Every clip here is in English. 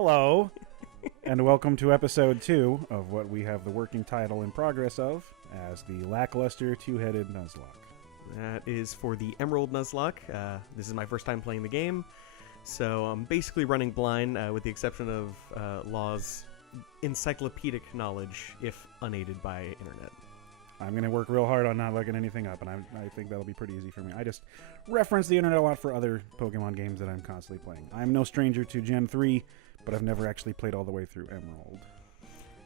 Hello, and welcome to episode 2 of what we have the working title in progress of as the lackluster two-headed Nuzlocke. That is for the Emerald Nuzlocke. This is my first time playing the game, so I'm basically running blind with the exception of Law's encyclopedic knowledge, if unaided by internet. I'm going to work real hard on not looking anything up, and I think that'll be pretty easy for me. I just reference the internet a lot for other Pokemon games that I'm constantly playing. I'm no stranger to Gen 3, but I've never actually played all the way through Emerald.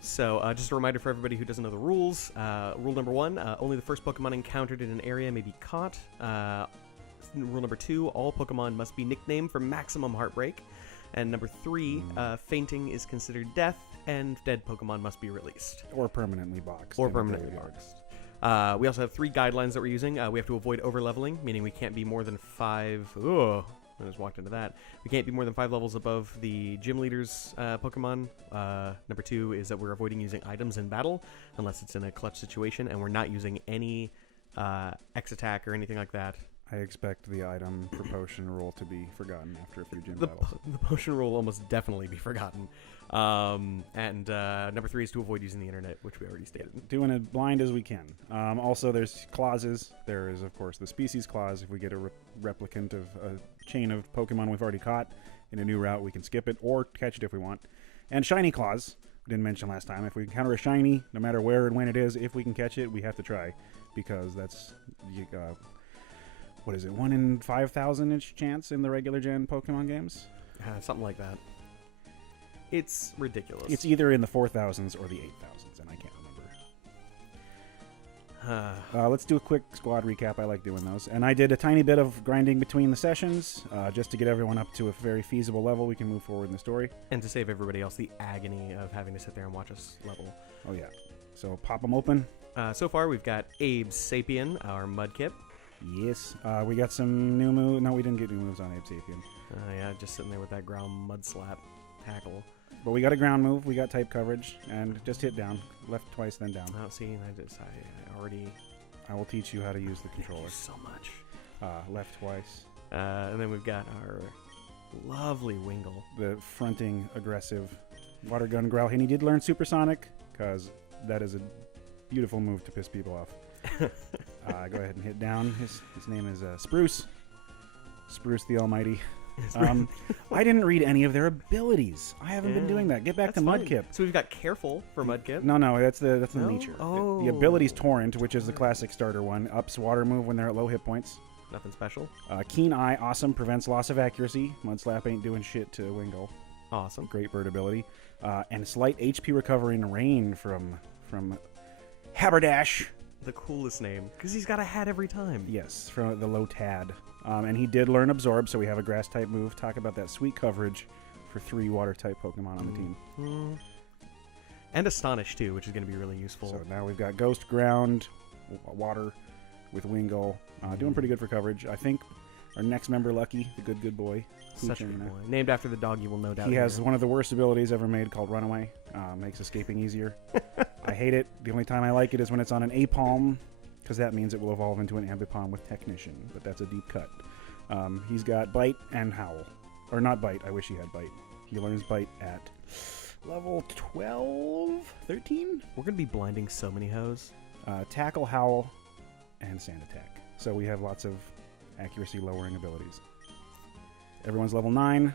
So, just a reminder for everybody who doesn't know the rules. Rule number 1, only the first Pokemon encountered in an area may be caught. Rule number 2, all Pokemon must be nicknamed for maximum Heartbreak. And number 3, fainting is considered death, and dead Pokemon must be released. Or permanently boxed. Or permanently boxed. We also have 3 guidelines that we're using. We have to avoid overleveling, meaning we can't be more than 5... Ugh, I just walked into that. We can't be more than 5 levels above the gym leader's Pokemon. Number 2 is that we're avoiding using items in battle, unless it's in a clutch situation, and we're not using any X-Attack or anything like that. I expect the item for potion rule to be forgotten after a few gym battles. The potion rule will almost definitely be forgotten. Number 3 is to avoid using the internet, which we already stated. Doing it blind as we can. Also, there's clauses. There is, of course, the species clause. If we get a replicant of a chain of Pokemon we've already caught in a new route, we can skip it or catch it if we want. And shiny clause, we didn't mention last time. If we encounter a shiny, no matter where and when it is, if we can catch it, we have to try. Because that's... what is it, 1 in 5,000-ish chance in the regular gen Pokemon games? Something like that. It's ridiculous. It's either in the 4,000s or the 8,000s, and I can't remember. Let's do a quick squad recap. I like doing those. And I did a tiny bit of grinding between the sessions, just to get everyone up to a very feasible level we can move forward in the story. And to save everybody else the agony of having to sit there and watch us level. Oh, yeah. So pop them open. So far, we've got Abe Sapien, our Mudkip. Yes. We got some new moves. No, we didn't get new moves on Abe Sapien. Yeah, just sitting there with that ground mud slap tackle. But we got a ground move. We got type coverage. And just hit down. Left twice, then down. Oh, see, I already... I will teach you how to use the controller. So much. Left twice. And then we've got our lovely Wingull. The fronting, aggressive water gun growl. And he did learn Supersonic, because that is a beautiful move to piss people off. Go ahead and hit down. His name is Spruce. Spruce the Almighty. I didn't read any of their abilities. I haven't been doing that. Get back to Mudkip. So we've got Careful for Mudkip. No, that's the No? nature. Oh. The ability's Torrent, which is the classic starter one. Ups water move when they're at low hit points. Nothing special. Keen Eye, awesome. Prevents loss of accuracy. Mudslap ain't doing shit to Wingull. Awesome. Great bird ability. And slight HP recovery in rain from Haberdash. The coolest name, because he's got a hat every time. Yes, from the low Tad. And he did learn Absorb, so we have a grass-type move. Talk about that sweet coverage for 3 water-type Pokemon on the team. And Astonish, too, which is going to be really useful. So now we've got Ghost, Ground, Water with Wingull. Doing pretty good for coverage. I think our next member, Lucky, the good boy. Such a good boy. Named after the dog you will no doubt He has hear. one of the worst abilities ever made called Runaway. Makes escaping easier. I hate it. The only time I like it is when it's on an Apalm, because that means it will evolve into an Ambipom with Technician, but that's a deep cut. He's got Bite and Howl. Or not Bite, I wish he had Bite. He learns Bite at level 12? 13? We're going to be blinding so many hoes. Tackle, Howl, and Sand Attack. So we have lots of accuracy lowering abilities. Everyone's level 9.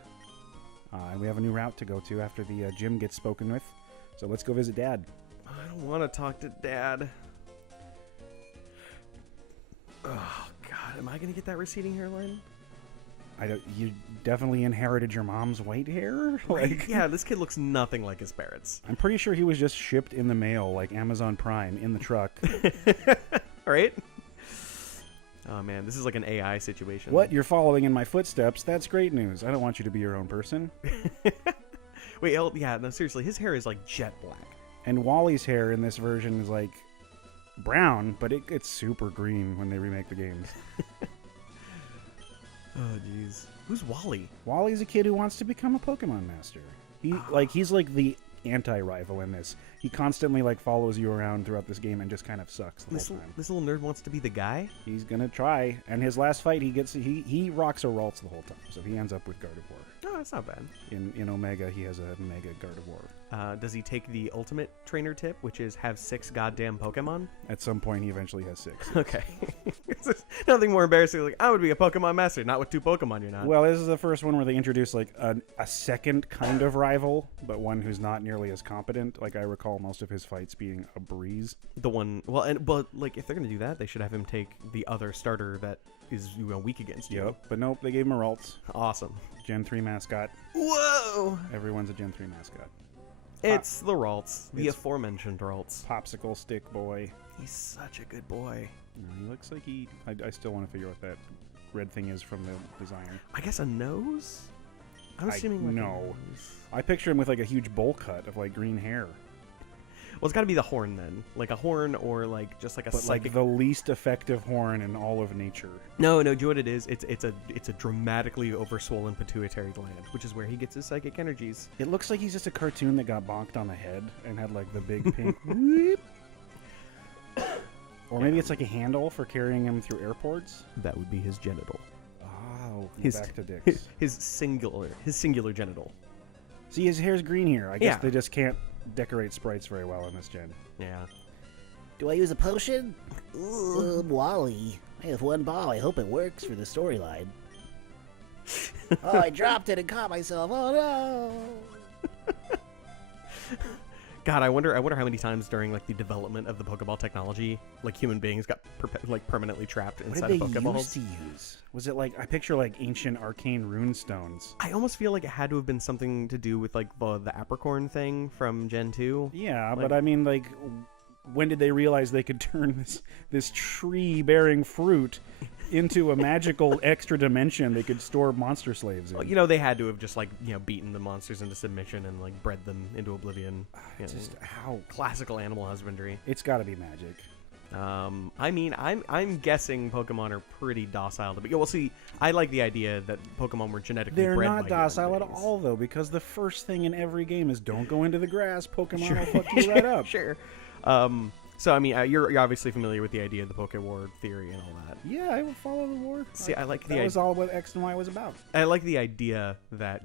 And we have a new route to go to after the gym gets spoken with. So let's go visit Dad. I don't want to talk to Dad. Oh, God. Am I going to get that receding hairline? You definitely inherited your mom's white hair? Yeah, this kid looks nothing like his parents. I'm pretty sure he was just shipped in the mail, like Amazon Prime, in the truck. Right? Oh, man. This is like an AI situation. What? You're following in my footsteps? That's great news. I don't want you to be your own person. Wait, yeah, no, seriously. His hair is like jet black. And Wally's hair in this version is like brown, but it gets super green when they remake the games. Oh, jeez. Who's Wally? Wally's a kid who wants to become a Pokemon master. He's like the anti-rival in this. He constantly like follows you around throughout this game and just kind of sucks the whole time. This little nerd wants to be the guy? He's gonna try, and his last fight he rocks or Ralts the whole time, so he ends up with Gardevoir. that's not bad. In Omega, he has a Mega Gardevoir. Does he take the ultimate trainer tip, which is have 6 goddamn Pokemon? At some point, he eventually has 6. Okay. There's nothing more embarrassing. Like, I would be a Pokemon master, not with 2 Pokemon. You're not. Well, this is the first one where they introduce like a second kind of rival, but one who's not nearly as competent. Like I recall most of his fights being a breeze. The one, but like if they're gonna do that, they should have him take the other starter that is weak against you. Yep, but nope, they gave him a Ralts. Awesome. Gen 3 mascot. Whoa! Everyone's a Gen 3 mascot. It's the Ralts, the It's aforementioned Ralts. Popsicle stick boy. He's such a good boy. He looks like he... I still want to figure out what that red thing is from the designer. I guess a nose? I'm assuming like no. a nose. I picture him with like a huge bowl cut of like green hair. Well, it's got to be the horn then. Like a horn or like just like a But psychic... like the least effective horn in all of nature. No, do you know what it is? It's a dramatically overswollen pituitary gland, which is where he gets his psychic energies. It looks like he's just a cartoon that got bonked on the head and had like the big pink... whoop. Or maybe it's like a handle for carrying him through airports. That would be his genital. Oh, His- back to dicks. His singular genital. See, his hair's green here. I guess Yeah. they just can't decorate sprites very well in this gen. Yeah. Do I use a potion? Wally. I have one ball. I hope it works for the storyline. Oh, I dropped it and caught myself. Oh, no. God, I wonder how many times during like the development of the Pokeball technology, like human beings got permanently trapped What inside did of they Pokeballs. used to use? Was it like, I picture like ancient arcane rune stones. I almost feel like it had to have been something to do with like the apricorn thing from Gen 2. Yeah, Like- but I mean, like, when did they realize they could turn this tree-bearing fruit into a magical extra dimension they could store monster slaves in? Well, they had to have just like beaten the monsters into submission and like bred them into oblivion. Just how Classical animal husbandry. it's got to be magic. I mean, I'm guessing Pokemon are pretty docile to be. Well, see, I like the idea that Pokemon were genetically They're bred not by docile human at beings. all, though, because the first thing in every game is don't go into the grass. Pokemon Sure. will fuck you right up. Sure. So I mean, you're obviously familiar with the idea of the Poke War theory and all that. Yeah, I will follow the war. See, I like that was all what X and Y was about. I like the idea that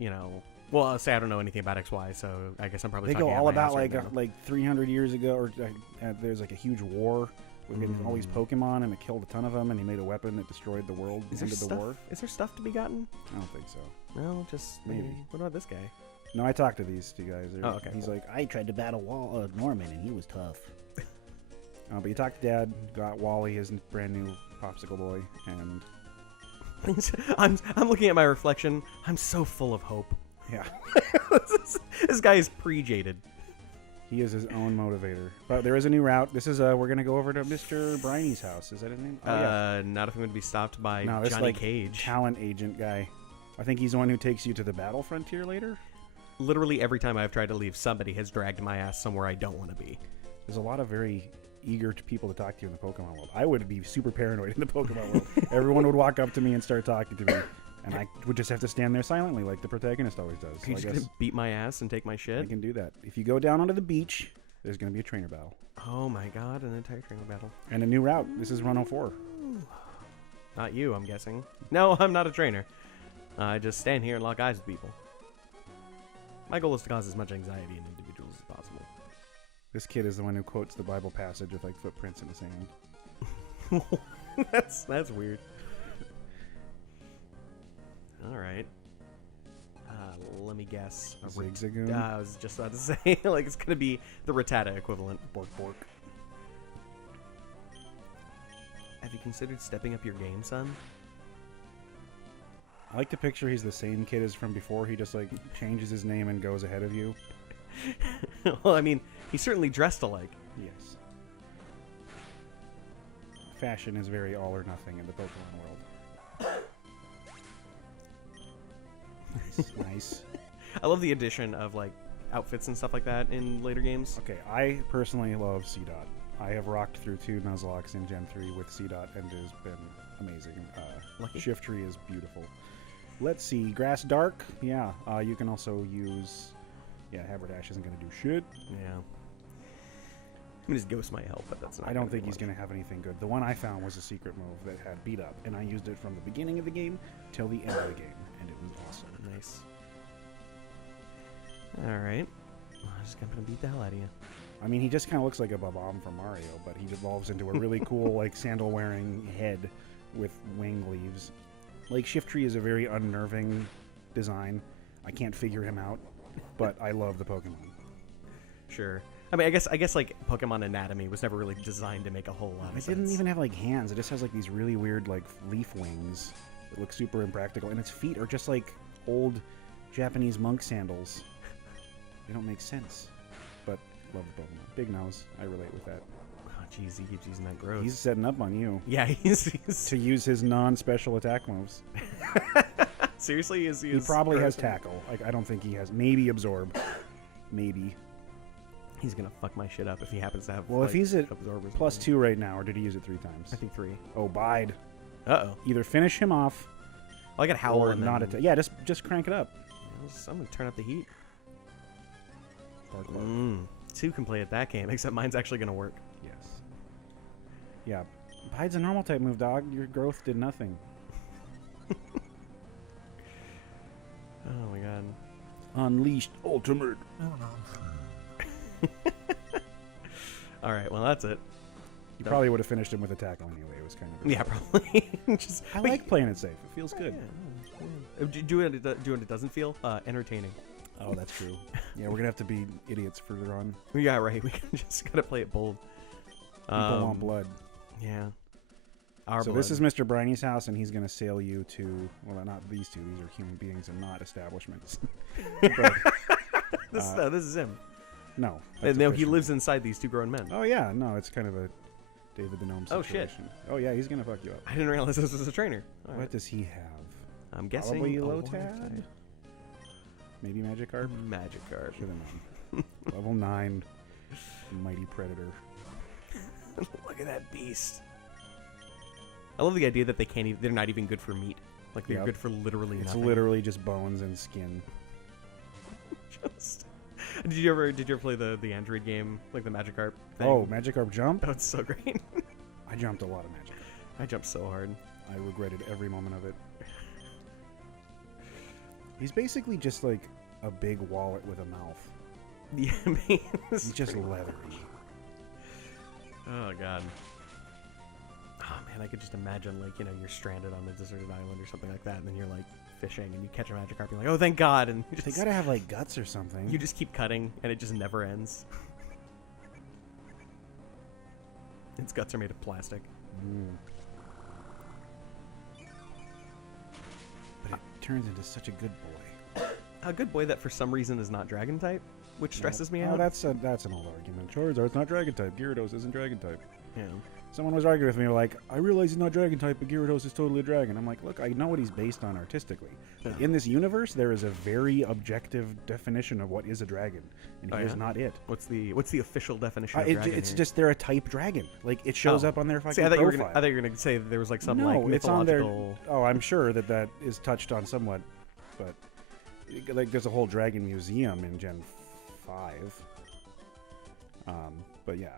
Well, I'll say I don't know anything about XY, so I guess I'm probably They talking go out all my about ass right now. like 300 years ago, or there's like a huge war with all these Pokemon, and it killed a ton of them, and he made a weapon that destroyed the world, Is there ended the stuff? war. Is there stuff to be gotten? I don't think so. No, just Maybe. What about this guy? No, I talked to these two guys. Oh, okay, He's cool. like, I tried to battle Norman, and he was tough. but you talked to Dad, got Wally, his brand new popsicle boy, and I'm looking at my reflection. I'm so full of hope. yeah, This guy is pre-jaded. he is his own motivator. But there is a new route. This is we're gonna go over to Mr. Briney's house. Is that his name? Oh, yeah. Not if I'm going to be stopped by No, this Johnny like Cage. talent agent guy. I think he's the one who takes you to the battle frontier later. Literally every time I've tried to leave, somebody has dragged my ass somewhere I don't want to be. There's a lot of very eager people to talk to you in the Pokemon world. I would be super paranoid in the Pokemon world. Everyone would walk up to me and start talking to me, and I would just have to stand there silently like the protagonist always does. Are you just I going guess to beat my ass and take my I shit? can do that. If you go down onto the beach, there's going to be a trainer battle. Oh my god, an entire trainer battle. And a new route. This is Run 04. Not you, I'm guessing. No, I'm not a trainer. I just stand here and lock eyes with people. My goal is to cause as much anxiety in individuals as possible. This kid is the one who quotes the Bible passage with like footprints in the sand. That's weird. All right. Let me guess. Zigzagoon. I was just about to say, like, it's gonna be the Rattata equivalent. Bork bork. Have you considered stepping up your game, son? I like to picture he's the same kid as from before. He just like changes his name and goes ahead of you. Well, I mean, he's certainly dressed alike. Yes. Fashion is very all or nothing in the Pokemon world. Nice. I love the addition of like outfits and stuff like that in later games. Okay, I personally love C-Dot. I have rocked through 2 Nuzlocks in Gen 3 with C-Dot, and it has been amazing. Lucky. Shiftry is beautiful. Let's see, Grass Dark. Yeah, you can also use... Yeah, Haberdash isn't going to do shit. Yeah. I mean, his ghost might help, but that's not. I don't gonna think do he's much. going to have anything good. The one I found was a secret move that had Beat Up, and I used it from the beginning of the game till the end of the game, and it was awesome. Nice. All right. I'm just gonna beat the hell out of you. I mean, he just kind of looks like a Bob-omb from Mario, but he evolves into a really cool, like, sandal-wearing head with wing leaves. Like, Shiftry is a very unnerving design. I can't figure him out, but I love the Pokemon. Sure. I mean, I guess like Pokemon anatomy was never really designed to make a whole lot of sense. It didn't even have like hands. It just has like these really weird like leaf wings that look super impractical, and its feet are just like old Japanese monk sandals. They don't make sense, but love the Pokemon. Big nose. I relate with that. Oh, jeez, he keeps using that gross. He's setting up on you. Yeah, he's to use his non-special attack moves. Seriously, he probably has tackle. Like I don't think he has. Maybe absorb. Maybe. He's gonna fuck my shit up if he happens to have. Well, like, if he's at absorbers +2 right now, or did he use it 3 times? I think 3. Oh, bide. Uh-oh. Either finish him off. Well, I got Howl or and not then... attack. Yeah, just crank it up. I'm gonna turn up the heat. 2 can play at that game, except mine's actually gonna work. Yes. Yeah, bide's a normal type move, dog. Your growth did nothing. Oh my god. Unleashed ultimate. All right, well that's it. You probably would have finished him with a tackle anyway. It was kind of yeah, probably. Just, I like playing it safe. It feels good. Yeah. Do it doesn't feel entertaining. Oh, that's true. Yeah, we're gonna have to be idiots further on. Yeah, right. We just gotta play it bold. People want blood. Yeah. So this is Mr. Briny's house, and he's gonna sail you to. Well, not these two. These are human beings and not establishments. But, this is him. No. No, he lives inside these 2 grown men. Oh yeah, no, it's kind of a David the Gnome situation. Oh shit. Oh yeah, he's gonna fuck you up. I didn't realize this was a trainer. What right. does he have? I'm guessing Probably Lotad. Maybe Magikarp. Magikarp. Should have known. Level 9, mighty predator. Look at that beast. I love the idea that they're not even good for meat. Like they're good for literally it's nothing. It's literally just bones and skin. Did you ever play the Android game, like the Magikarp thing? Oh, Magikarp Jump? Oh, it's so great. I jumped a lot of Magikarp. I jumped so hard. I regretted every moment of it. He's basically just like a big wallet with a mouth. Yeah, he's just leathery. Oh god. Oh man, I could just imagine like, you're stranded on a deserted island or something like that, and then you're like fishing and you catch a Magikarp, you're like, oh thank god, and they gotta have like guts or something. You just keep cutting and it just never ends. Its guts are made of plastic. But it turns into such a good boy. A good boy that for some reason is not dragon type, which stresses me out. Oh, that's an old argument. Charizard's not dragon type. Gyarados isn't dragon type. Yeah. Someone was arguing with me, like, I realize he's not dragon type, but Gyarados is totally a dragon. I'm like, look, I know what he's based on artistically. But in this universe, there is a very objective definition of what is a dragon, and he is not it. What's the official definition of dragon? It's just they're a type dragon. Like, it shows up on their fucking profile. I thought you were gonna say that there was like some like mythological... it's on their... Oh, I'm sure that is touched on somewhat, but like there's a whole dragon museum in Gen 5. But yeah.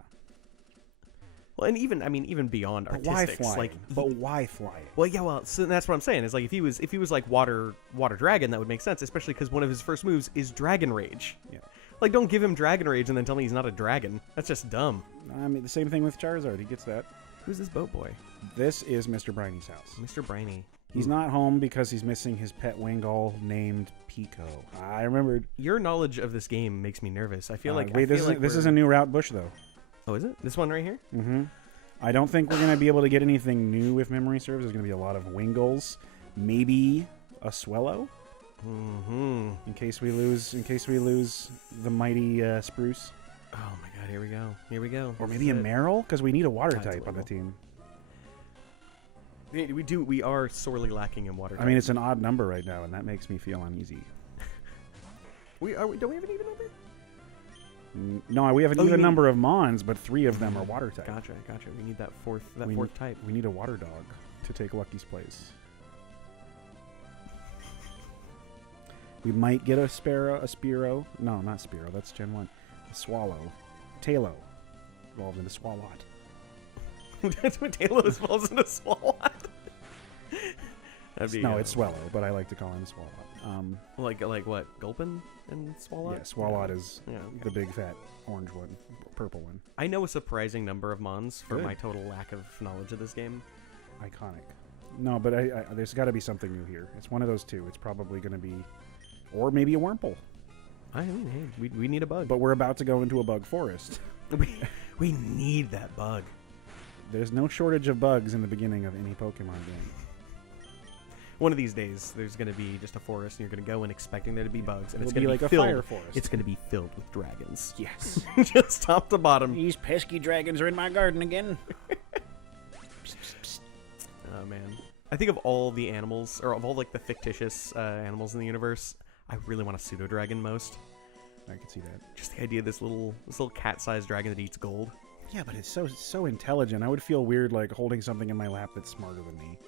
Well, and even beyond artistics, why fly it? Well, yeah, so that's what I'm saying. Is like if he was like water dragon, that would make sense, especially because one of his first moves is Dragon Rage. Yeah. Like, don't give him Dragon Rage and then tell me he's not a dragon. That's just dumb. I mean, the same thing with Charizard. He gets that. Who's this boat boy? This is Mr. Briny's house. Mr. Briny. He's not home because he's missing his pet Wingull named Pico. I remembered. Your knowledge of this game makes me nervous. I feel like this is a new route bush though. Oh, is it? This one right here? Mm-hmm. I don't think we're gonna be able to get anything new if memory serves. There's gonna be a lot of Wingulls, maybe a Swellow. Mm-hmm. In case we lose the mighty Spruce. Oh my god! Here we go. Or maybe a Meryl, because we need a water type on the team. We are sorely lacking in water type. I mean, it's an odd number right now, and that makes me feel uneasy. Don't we have an even number? No, we have an even number of Mons, but 3 of them are water type. Gotcha. We need that fourth type. We need a water dog to take Lucky's place. We might get a Spearow. No, not Spearow. That's Gen 1. A Swallow. Tailo. Evolved into Swalot. That's when Tailo evolves into Swalot. That'd be, No, it's Swallow, but I like to call him Swallow. like what? Gulpin and Swalot? Yeah, Swalot is Yeah, okay. the big fat orange one, purple one. I know a surprising number of Mons for Good. my total lack of knowledge of this game. Iconic. No, but there's got to be something new here. It's one of those two. It's probably going to be, or maybe a Wurmple. I mean, hey, we need a bug. But we're about to go into a bug forest. we need that bug. There's no shortage of bugs in the beginning of any Pokemon game. One of these days, there's going to be just a forest, and you're going to go in expecting there to be bugs, and It'll it's going be to like be a filled. fire forest. It's going to be filled with dragons, Yes. just top to bottom. These pesky dragons are in my garden again. Oh man, I think of all the animals, or of all like the fictitious animals in the universe, I really want a pseudo dragon most. I can see that. Just the idea of this little cat-sized dragon that eats gold. Yeah, but it's so intelligent. I would feel weird like holding something in my lap that's smarter than me.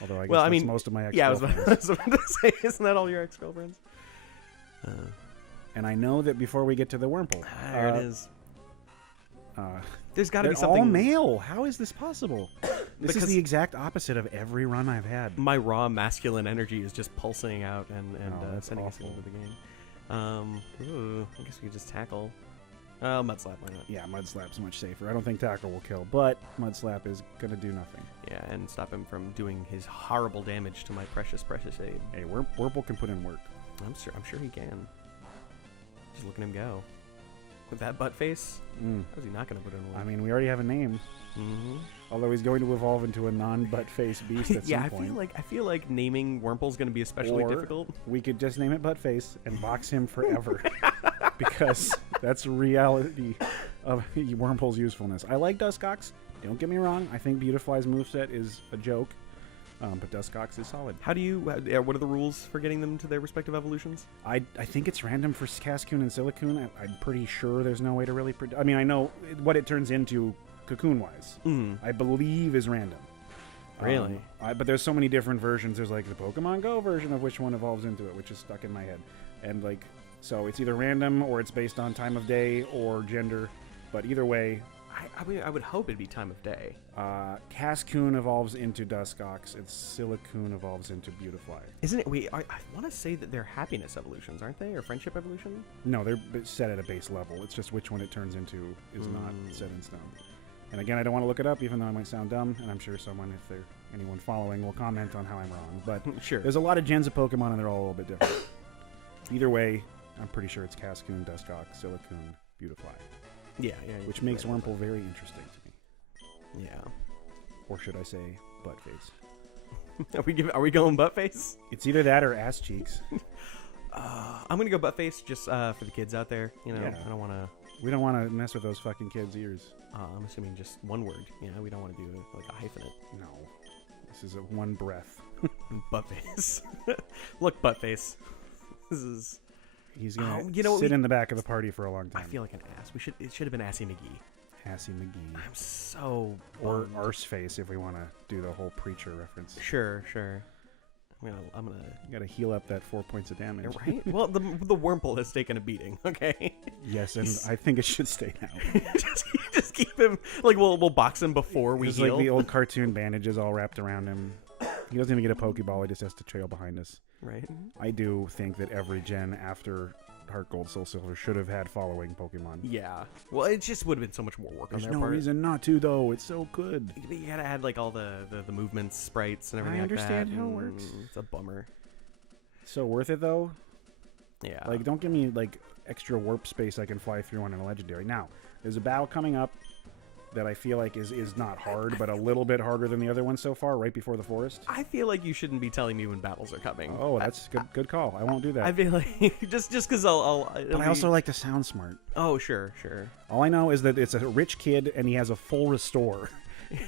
Although I guess that's most of my ex-girlfriends. Yeah, I was about to say, isn't that all your ex-girlfriends? And I know that before we get to the Wurmple, There it is. There's got to be they're something. all male. How is this possible? This is Because- the exact opposite of every run I've had. My raw masculine energy is just pulsing out and Oh, that's sending us awful. into the game. I guess we could just tackle. Mud Slap, why not? Yeah, Mud Slap's much safer. I don't think Tackle will kill, but Mud Slap is going to do nothing. Yeah, and stop him from doing his horrible damage to my precious aid. Hey, Wurmple can put in work. I'm sure he can. Just looking him go. With that butt face, how's he not going to put in work? I mean, we already have a name. Mm-hmm. Although he's going to evolve into a non-butt face beast at Yeah, some point. I feel like naming Wurmple's going to be especially Or difficult. we could just name it Buttface and box him forever. Because that's reality of Wurmple's usefulness. I like Duskox. Don't get me wrong. I think Beautifly's moveset is a joke. But Duskox is solid. How do you? What are the rules for getting them to their respective evolutions? I think it's random for Cascoon and Silicoon. I'm pretty sure there's no way to really predict. I mean, I know what it turns into Cocoon-wise. I believe is random. Really? But there's so many different versions. There's like the Pokemon Go version of which one evolves into it, which is stuck in my head. And like, so it's either random or it's based on time of day or gender. But either way, I would hope it'd be time of day. Cascoon evolves into Duskox and Silicoon evolves into Beautifly. Isn't it? Wait, I want to say that they're happiness evolutions, aren't they? Or friendship evolution? No, they're set at a base level. It's just which one it turns into is not set in stone. And again, I don't want to look it up, even though I might sound dumb. And I'm sure someone, if there's anyone following, will comment on how I'm wrong. But Sure. there's a lot of gens of Pokemon, and they're all a little bit different. Either way, I'm pretty sure it's Cascoon, Duskox, Silicoon, Beautifly. Yeah. Which makes Wurmple very interesting to me. Yeah. Or should I say, Buttface? Are we going Buttface? It's either that or Ass Cheeks. I'm gonna go Buttface just for the kids out there. You know, Yeah. I don't want to. We don't want to mess with those fucking kids' ears. I'm assuming just one word. You know, we don't want to do like a hyphenate. No. This is a one breath. Buttface. Look, Buttface. This is. He's going to you know, sit in the back of the party for a long I time. feel like an ass. It should have been Assy McGee. Assy McGee. I'm so. Or bummed. Arseface if we want to do the whole Preacher reference. Sure. I'm gonna. You got to heal up that 4 points of damage. Right? Well, the Wurmple has taken a beating. Okay. Yes, and I think it should stay now. just keep him. Like we'll box him before we It's heal. like the old cartoon bandages all wrapped around him. He doesn't even get a Pokeball. He just has to trail behind us. Right. I do think that every gen after Heart Gold, Soul Silver should have had following Pokemon. Yeah. Well, it just would have been so much more work There's on their no part. reason not to, though. It's so good. You gotta add like all the movements, sprites, and everything I like that. understand how it and works. It's a bummer. So worth it, though? Yeah. Like, don't give me, like, extra warp space I can fly through on a legendary. Now, there's a battle coming up that I feel like is not hard, but a little bit harder than the other one so far, right before the forest. I feel like you shouldn't be telling me when battles are coming. Oh, that's good call. I won't do that. I feel like just because I'll but I also like to sound smart. Oh, sure. All I know is that it's a rich kid and he has a full restore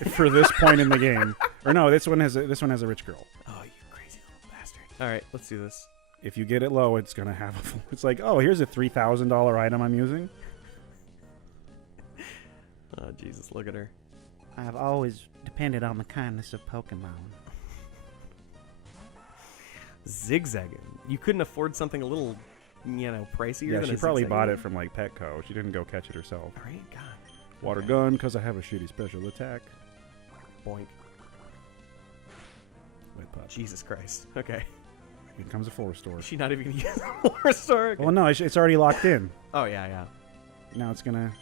for this point in the game. Or no, this one has a rich girl. Oh, you crazy little bastard! All right, let's do this. If you get it low, it's gonna have a full. It's like, oh, here's a $3,000 item I'm using. Oh, Jesus, look at her. I've always depended on the kindness of Pokemon. Zigzagging. You couldn't afford something a little, pricier. Yeah, than she a probably bought Zigzagoon? it from like Petco. She didn't go catch it herself. All right, God. Water Okay. gun, because I have a shitty special attack. Boink. Wet pup. Jesus Christ. Okay. Here comes a floor store. Is she not even going to use the floor store? Okay. Well, no, it's already locked in. Oh, yeah. Now it's gonna.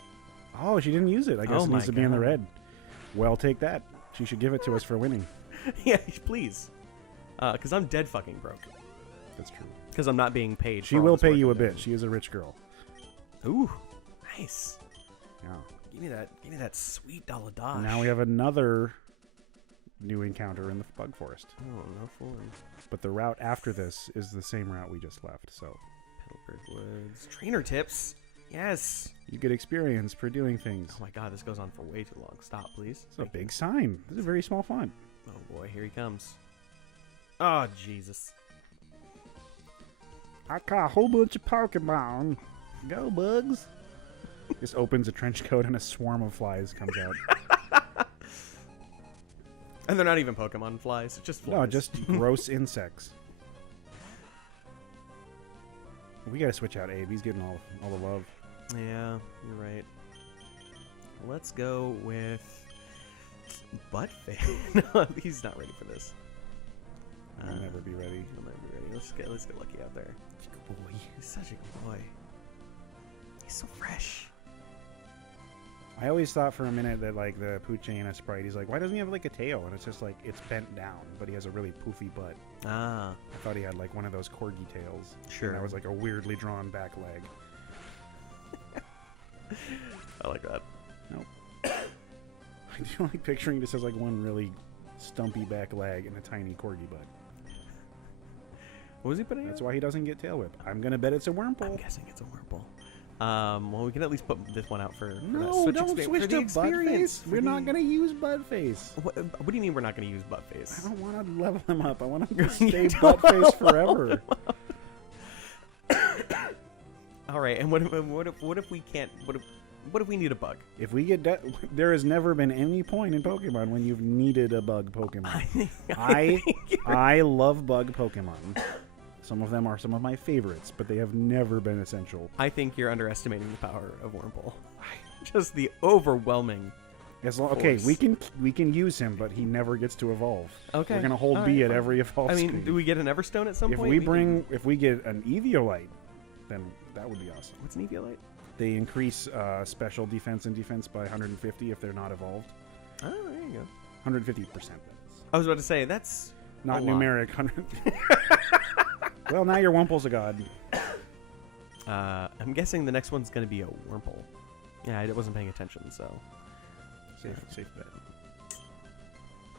Oh, she didn't use it. I guess Oh it my needs to be in the God. red. Well, take that. She should give it to us for winning. Yeah, please. Because I'm dead fucking broke. That's true. Because I'm not being paid. She for all will this pay work you a I'm doing. bit. She is a rich girl. Ooh, nice. Yeah. Give me that sweet dollar dash. Now we have another new encounter in the bug forest. Oh, no fooling. But the route after this is the same route we just left. So Petalburg Woods. Trainer tips. Yes. you get experience for doing things. Oh my God, this goes on for way too long. Stop, please. It's a big sign. This is a very small font. Oh boy, here he comes. Oh Jesus. I caught a whole bunch of Pokemon. Go, bugs. This opens a trench coat and a swarm of flies comes out. And they're not even Pokemon flies. Just flies. No, just gross insects. We gotta switch out Abe. He's getting all the love. Yeah, you're right. Let's go with Buttface. No, he's not ready for this. I'll never be ready. He'll never be ready. Let's get lucky out there. Good boy. He's such a good boy. He's so fresh. I always thought for a minute that like the Poochyena sprite, he's like, why doesn't he have like a tail? And it's just like it's bent down, but he has a really poofy butt. Ah, I thought he had like one of those corgi tails. Sure. And that was like a weirdly drawn back leg. I like that. Nope. I do like picturing this as like one really stumpy back leg and a tiny corgi butt. What was he putting? That's why he doesn't get tail whip. I'm gonna bet it's a I'm Wurmple. guessing it's a Wurmple. Well, we can at least put this one out for No, that don't expe- switch for to the experience. Buttface. We're not gonna use Buttface. What do you mean we're not going to use Buttface? I don't want to level him up. I want him to You stay don't Buttface forever. All right, and what if we can't? What if we need a bug? If we get there has never been any point in Pokemon when you've needed a bug Pokemon. I love bug Pokemon. Some of them are some of my favorites, but they have never been essential. I think you're underestimating the power of Wurmple. Just the overwhelming. Okay, force. we can use him, but he never gets to evolve. Okay, We're gonna hold all B right, at fine. every evolve I mean, screen. do we get an Everstone at some if point? if we get an Eviolite, then that would be awesome. What's an Eviolite? They increase special defense and defense by 150 if they're not evolved. Oh, there you go. 150%. I was about to say that's Not a lot. numeric. Well, now your Wumple's a god. I'm guessing the next one's going to be a Wurmple. Yeah, I wasn't paying attention, so. Safe bet.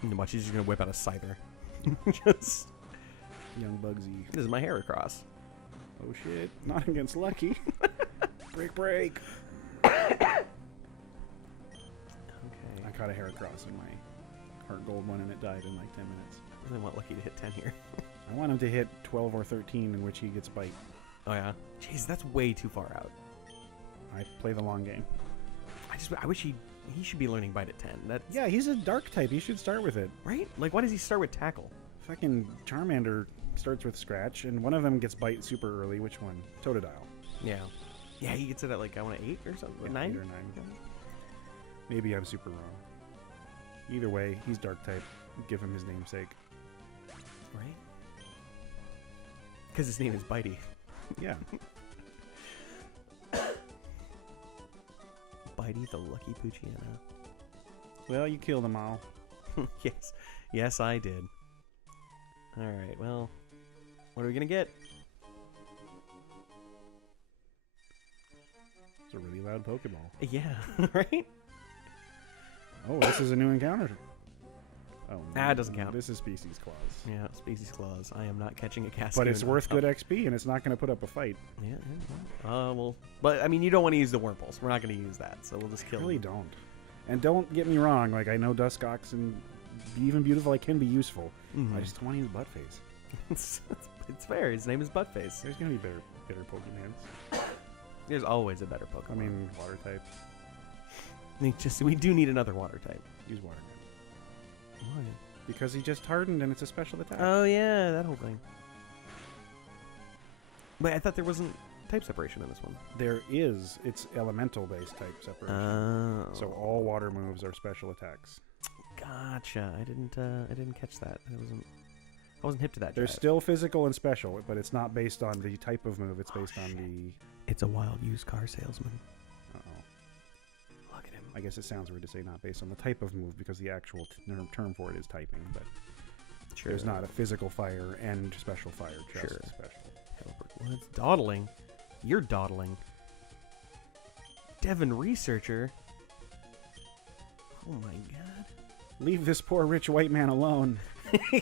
And watch, he's just going to whip out a Scyther. Just, Young Bugsy. this is my Heracross. Oh shit. Not against Lucky. break. Okay. I caught a Heracross in my Heart Gold one and it died in like 10 minutes. I really want Lucky to hit 10 here. I want him to hit 12 or 13 in which he gets bite. Oh, yeah? Jeez, that's way too far out. I play the long game. I wish he should be learning Bite at 10. That's, Yeah, he's a dark type. He should start with it. right? Like, why does he start with Tackle? Fucking Charmander starts with Scratch, and one of them gets bite super early. Which one? Totodile. Yeah. Yeah, he gets it at, like, I want 8 or something? Yeah, 9? 8 or 9. Maybe I'm super wrong. Either way, he's dark type. Give him his namesake. Right? Because his name is Bitey. Yeah. Bitey the Lucky Poochyena. Well, you killed them all. Yes. Yes, I did. Alright, well. What are we going to get? It's a really loud Pokeball. Yeah, right? Oh, this is a new encounter. Oh, Ah, it doesn't count. This is Species Claws. Yeah, Species Claws. I am not catching a Cascade. But it's worth good XP, and it's not going to put up a fight. Yeah, well. But, I mean, you don't want to use the Wurmples. We're not going to use that, so we'll just kill Really them. don't. And don't get me wrong, like, I know Duskox and even Beautiful can be useful. Mhm. I just want to use Buttface. It's fair. His name is Buttface. There's going to be better Pokemons. There's always a better Pokemon. I mean, Water type. We do need another Water type. Use Water. Why? Because he just hardened and it's a special attack. Oh, yeah, that whole thing. Wait, I thought there wasn't type separation in this one. There is. It's elemental-based type separation. Oh. So all water moves are special attacks. Gotcha. I didn't catch that. I wasn't wasn't hip to that. They're jive. still physical and special, but it's not based on the type of move. It's based on the. It's a wild used car salesman. Uh-oh. Look at him. I guess it sounds weird to say not based on the type of move because the actual term for it is typing, but Sure. there's not a physical fire and special fire, just Sure. special. Well, it's dawdling. You're dawdling. Devon Researcher. Oh my god. Leave this poor rich white man alone.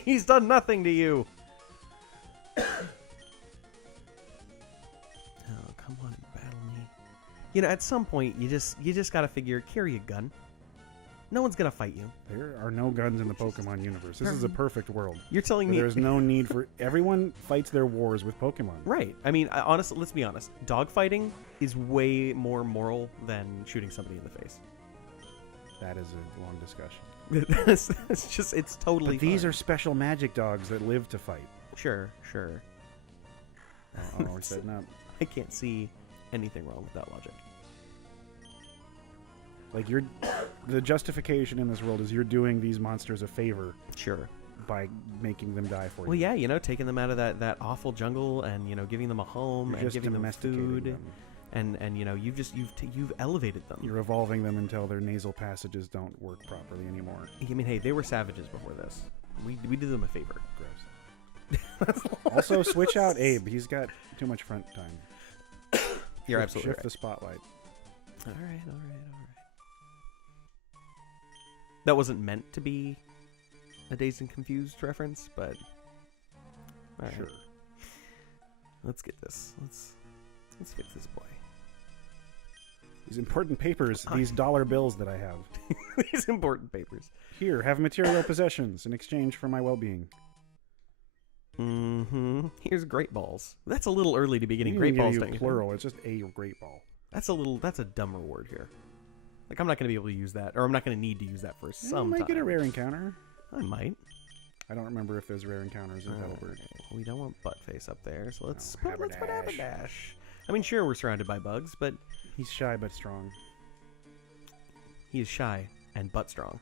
He's done nothing to you. Oh, come on, battle me. You know, at some point, you just gotta figure, carry a gun. No one's gonna fight you. There are no guns in the Pokemon universe. This is a perfect world. You're telling me There's no need for... Everyone fights their wars with Pokemon. right? I mean, honestly, let's be honest. Dogfighting is way more moral than shooting somebody in the face. That is a long discussion. It's totally. But these fine. are special magic dogs that live to fight. Sure. Oh, we're setting up. I can't see anything wrong with that logic. Like, the justification in this world is you're doing these monsters a favor Sure. by making them die for you. Well, yeah, you know, taking them out of that awful jungle and, you know, giving them a home You're and just giving them domesticating food them. and you know, you've elevated them. You're evolving them until their nasal passages don't work properly anymore. I mean, hey, they were savages before this. We did them a favor. Gross. Also, switch out Abe. He's got too much front time. You're absolutely Shift right. the spotlight. All right. That wasn't meant to be a Dazed and Confused reference, but all right. Sure. Let's get this. Let's fix this boy. These important papers, these dollar bills that I have. These important papers. Here, have material possessions in exchange for my well-being. Mm-hmm. Here's great balls. That's a little early to be getting You great didn't balls. give don't you you plural. It's just a great ball. think? That's a dumb reward here. Like, I'm not going to be able to use that, or I'm not going to need to use that for You some might time. get a rare encounter. I might. I don't remember if there's rare encounters in Battlebird. We don't want Buttface up there, so let's No, put Haberdash. Haberdash. I mean, sure, we're surrounded by bugs, but He's shy but strong. he is shy and butt strong.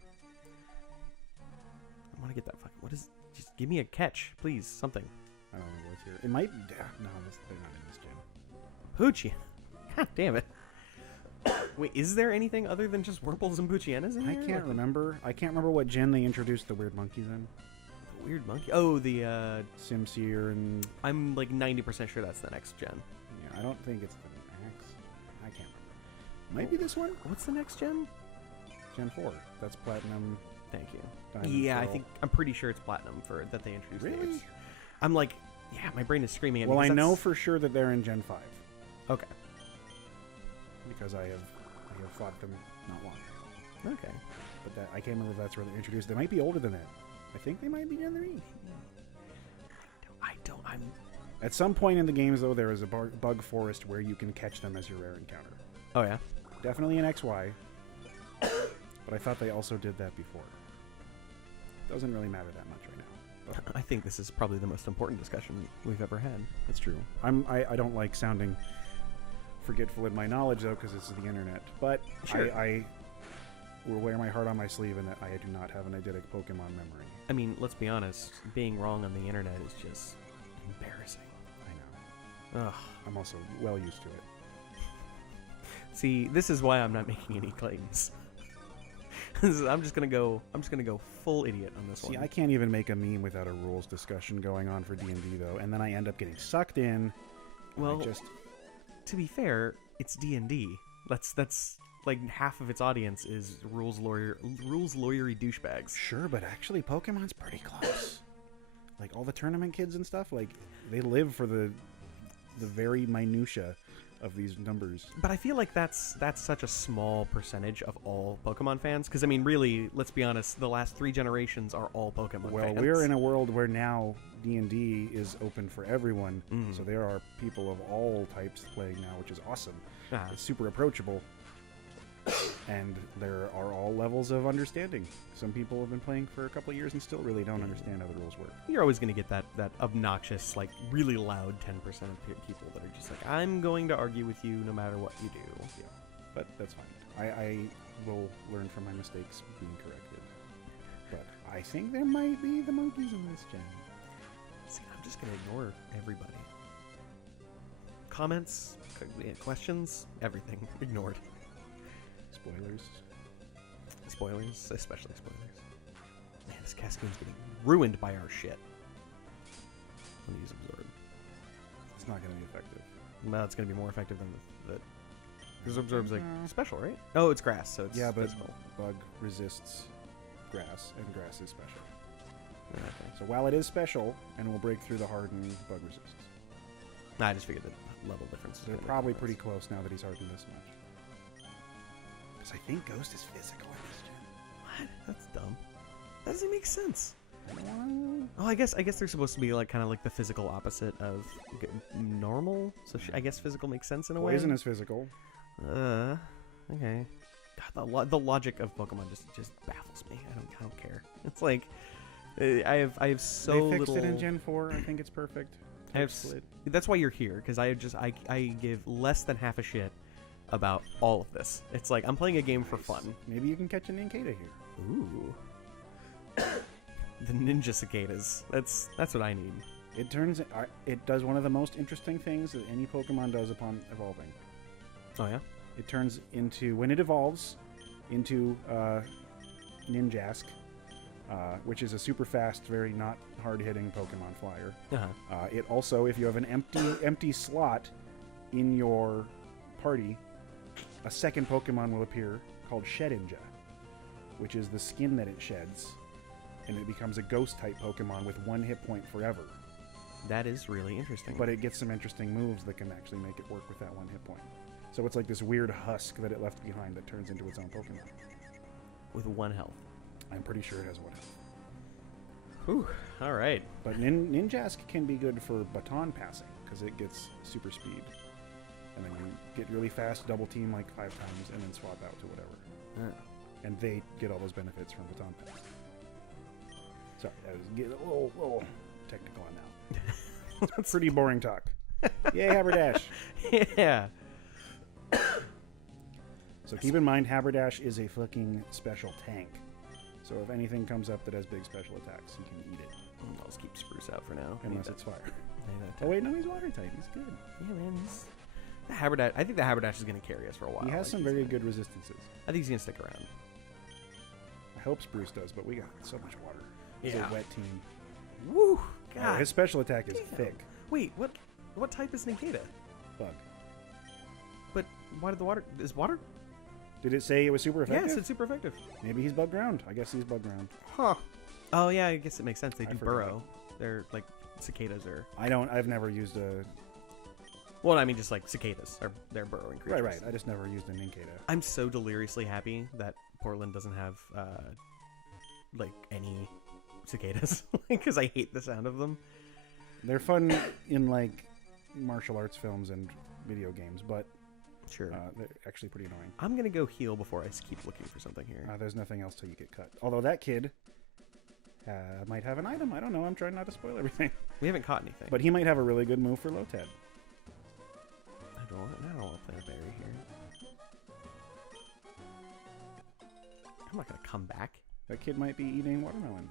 I want to get that fucking... What is... Just give me a catch, please. Something. I don't know what's here. It might... No, they're not in this gym. Poochie. God damn it. Wait, is there anything other than just Wurples and Poochienas in I here? can't remember. I can't remember what gen they introduced the weird monkeys in. The weird monkey. Oh, the... Simseer and... I'm like 90% sure that's the next gen. Yeah, I don't think it's the Max. I can't remember. Might be this one? What's the next gen? Gen 4. That's Platinum. Thank you. Diamond, Yeah, Pearl. I'm pretty sure it's Platinum for that they introduced. the Really? apes. I'm like, yeah, my brain is screaming at me. Well, I 'cause know that's- for sure that they're in Gen 5. Okay. Because I have fought them not long. Okay. But that I can't remember if that's where they're introduced. They might be older than that. I think they might be Gen 3. I'm... At some point in the games, though, there is a bug forest where you can catch them as your rare encounter. Oh, yeah? Definitely in XY. But I thought they also did that before. Doesn't really matter that much right now. But I think this is probably the most important discussion we've ever had. that's true. I don't like sounding forgetful in my knowledge, though, because it's the internet. But Sure. I will wear my heart on my sleeve in that I do not have an eidetic Pokemon memory. I mean, let's be honest. Being wrong on the internet is just embarrassing. I know. Ugh. I'm also well used to it. See, this is why I'm not making any claims. I'm just gonna go full idiot on this See, one. I can't even make a meme without a rules discussion going on for D&D, though, and then I end up getting sucked in. and Well, I just to be fair, it's D&D. That's like half of its audience is rules lawyery douchebags. sure, but actually, Pokemon's pretty close. Like all the tournament kids and stuff, like they live for the very minutia of these numbers. But I feel like that's such a small percentage of all Pokemon fans. Because I mean, really, let's be honest, the last 3 generations are all Pokemon Well, fans. we're in a world where now D&D is open for everyone, Mm. so there are people of all types playing now, which is awesome. Ah, It's super approachable, and there are all levels of understanding. Some people have been playing for a couple of years and still really don't understand how the rules work. you're always going to get that obnoxious, like really loud 10% of people that are just like, I'm going to argue with you no matter what you do. Yeah, but that's fine. I will learn from my mistakes being corrected. But I think there might be the monkeys in this gen. just gonna ignore everybody. Comments, questions, everything ignored. Spoilers. Spoilers, especially spoilers. Man, this Cascaine's getting ruined by our shit. I'm gonna use Absorb. It's not going to be effective. No, it's gonna be more effective than the because Absorb's like special, right? Oh, it's grass, so it's physical. Bug resists grass, and grass is special. Okay. So while it is special and will break through the hardened, bug resists. Nah, I just figured the level difference. They're probably pretty close now that he's hardened this much. Because I think Ghost is physical in this gen. What? That's dumb. That doesn't make sense. Oh, I guess they're supposed to be like kind of like the physical opposite of normal. So I guess physical makes sense in a way. Poison is physical. Okay. God, the logic of Pokemon just baffles me. I don't care. It's like I have so little. They fixed it in Gen 4. I think it's perfect. That's why you're here, because I give less than half a shit about all of this. It's like I'm playing a game for fun. Maybe you can catch an Nincada here. Ooh. The ninja cicadas. That's what I need. It does one of the most interesting things that any Pokemon does upon evolving. Oh yeah. It turns into, when it evolves into Ninjask, which is a super fast, very not hard-hitting Pokemon flyer. Uh-huh. It also, if you have an empty slot in your party, a second Pokemon will appear called Shedinja, which is the skin that it sheds, and it becomes a ghost-type Pokemon with 1 hit point forever. That is really interesting. But it gets some interesting moves that can actually make it work with that 1 hit point. So it's like this weird husk that it left behind that turns into its own Pokemon. With 1 health. I'm pretty sure it has 1 health. Whew. All right. But Ninjask can be good for baton passing, because it gets super speed. And then you get really fast, double team like 5 times, and then swap out to whatever. And they get all those benefits from baton pass. Sorry, I was getting a little technical on now. It's pretty boring talk. Yay, Haberdash! Yeah. So keep in mind, Haberdash is a fucking special tank. So if anything comes up that has big special attacks, you can eat it. I'll just keep Spruce out for now. Unless it's fire. Oh wait, no, he's water type. He's good. Yeah, man. The Haberdash. I think the Haberdash is going to carry us for a while. He has some very good resistances. I think he's going to stick around. I hope Spruce does, but we got so much water. It's Yeah. a wet team. Woo! Oh, God. his special attack is Damn. thick. Wait, what type is Nincada? Bug. But why did the water... Is water... Did it say it was super effective? Yes, it's super effective. Maybe he's bug ground. I guess he's bug ground. Huh. Oh, yeah, I guess it makes sense. They I do forgot. burrow. They're like cicadas or... I've never used a... Well, I mean, just like cicadas. They're burrowing creatures. Right. I just never used a Nincada. I'm so deliriously happy that Portland doesn't have, like, any cicadas. Because I hate the sound of them. They're fun in, like, martial arts films and video games, but Sure. they're actually pretty annoying. I'm going to go heal before I keep looking for something here. There's nothing else till you get cut. Although that kid might have an item. I don't know. I'm trying not to spoil everything. We haven't caught anything. But he might have a really good move for Lotad. I don't want to play a berry here. I'm not going to come back. That kid might be eating watermelon.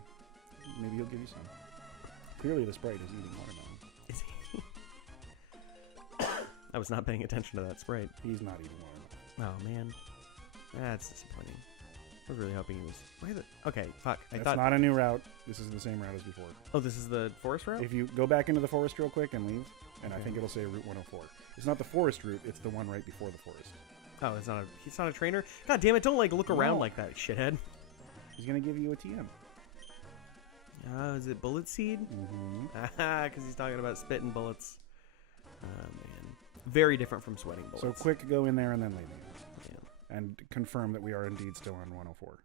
Maybe he'll give you some. Clearly the sprite is eating watermelon. Is he? I was not paying attention to that sprite. He's not eating watermelon. Oh, man. That's disappointing. I was really hoping he was... Where the... Okay, fuck. That's not a new route. This is the same route as before. Oh, this is the forest route? If you go back into the forest real quick and leave, and I Okay. think it'll say Route 104. It's not the forest route, it's the one right before the forest. Oh, he's not a trainer? God damn it, don't, like, look around No. like that, shithead. He's going to give you a TM. Is it Bullet Seed? Mm-hmm. Haha, because he's talking about spitting bullets. Oh, man. Very different from sweating bullets. So quick, go in there and then leave. Yeah. And confirm that we are indeed still on 104.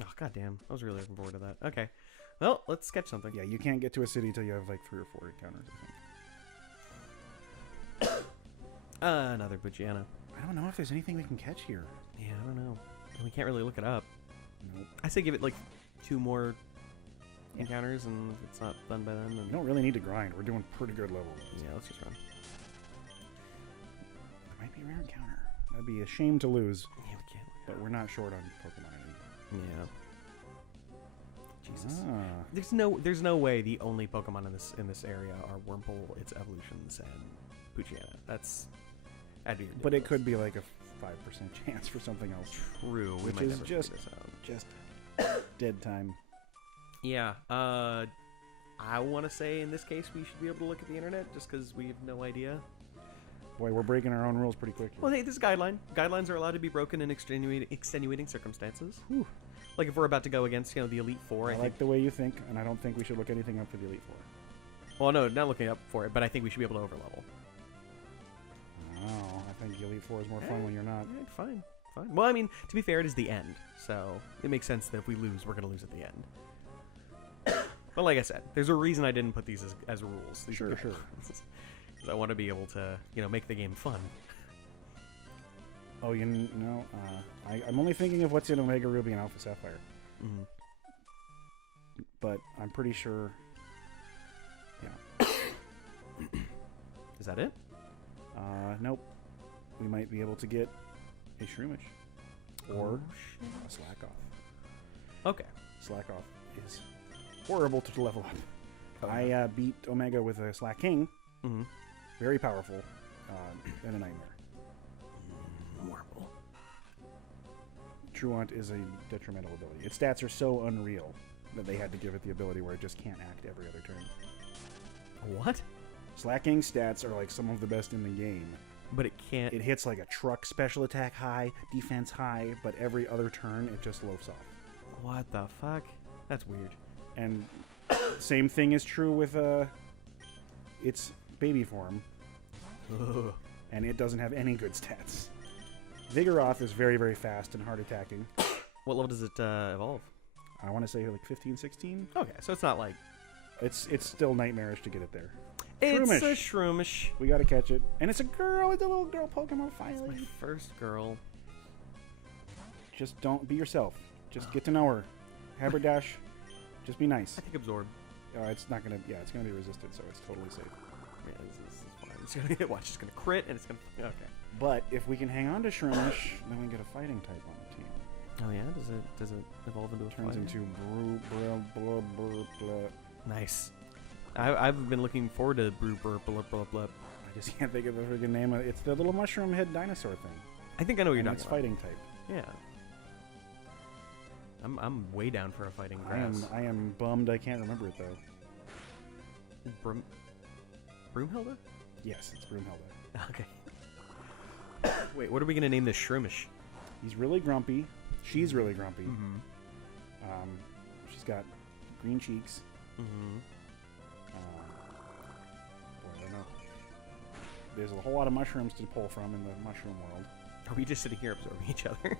Oh, goddamn. I was really looking forward to that. Okay. Well, let's sketch something. Yeah, you can't get to a city till you have like 3 or 4 encounters, I think. Another Bugiana. I don't know if there's anything we can catch here. Yeah, I don't know. We can't really look it up. Nope. I say give it like 2 more encounters, and if it's not done by then, We then... don't really need to grind. We're doing pretty good levels. Yeah, let's just run. There might be a rare encounter. That'd be a shame to lose, Yeah, we can't. but we're not short on Pokemon anymore. Yeah. Jesus. Ah. There's no way the only Pokemon in this area are Wurmple, its evolutions, and Poochyena. That'd be ridiculous. But it could be like a 5% chance for something else. True, we Which might is never figure just this out. just dead time. Yeah. I want to say in this case we should be able to look at the internet just because we have no idea. Boy, we're breaking our own rules pretty quick here. Well, hey, this is a guideline. Guidelines are allowed to be broken in extenuating circumstances. Whew. Like if we're about to go against, the Elite Four. I I like think. the way you think, and I don't think we should look anything up for the Elite Four. Well, no, not looking up for it, but I think we should be able to overlevel. Oh, I think the Elite Four is more fun when you're not. Fine. Well, I mean, to be fair, it is the end, so it makes sense that if we lose, we're going to lose at the end. But like I said, there's a reason I didn't put these as rules. These Sure. Because I want to be able to, make the game fun. Oh, I'm only thinking of what's in Omega Ruby and Alpha Sapphire. Mm-hmm. But I'm pretty sure. Yeah. Is that it? Nope. We might be able to get a Shroomish. Or a Slack Off. Okay. Slack Off is horrible to level up. Okay. I beat Omega with a Slack King. Mm-hmm. Very powerful. And a Nightmare. Horrible. Truant is a detrimental ability. Its stats are so unreal that they had to give it the ability where it just can't act every other turn. What? Slacking stats are like some of the best in the game. But it can't. It hits like a truck special attack high, defense high, but every other turn it just loafs off. What the fuck? That's weird. And same thing is true with its baby form, Ugh. and it doesn't have any good stats. Vigoroth is very, very fast and hard attacking. What level does it evolve? I want to say like 15, 16. Okay, so it's not like... It's still nightmarish to get it there. It's Shroomish. a Shroomish. We gotta catch it. And it's a girl. It's a little girl Pokemon My finally. first girl. Just don't be yourself. Just get to know her. Haberdash. Just be nice. I think Absorb. It's not gonna. Yeah, it's gonna be resisted, so it's totally safe. Yeah, this is fine. It's gonna watch. It's gonna crit, and it's gonna. Okay. But if we can hang on to Shroomish, then we get a fighting type on the team. Oh yeah. Does it evolve into a Turns fighter? into blah. Nice. I've been looking forward to Brew Burp Blup Blup Blup. I just can't think of the friggin' name of it. It's the little mushroom head dinosaur thing. I think I know what you're And talking it's about. fighting type. Yeah. I'm way down for a fighting grass. I am bummed I can't remember it though. Broomhilda? Yes, it's Broomhilda. Okay. Wait, what are we gonna name this Shroomish? He's really grumpy. She's really grumpy. Mm-hmm. She's got green cheeks. Mm-hmm. Boy, I don't know. There's a whole lot of mushrooms to pull from in the mushroom world. Are we just sitting here absorbing each other?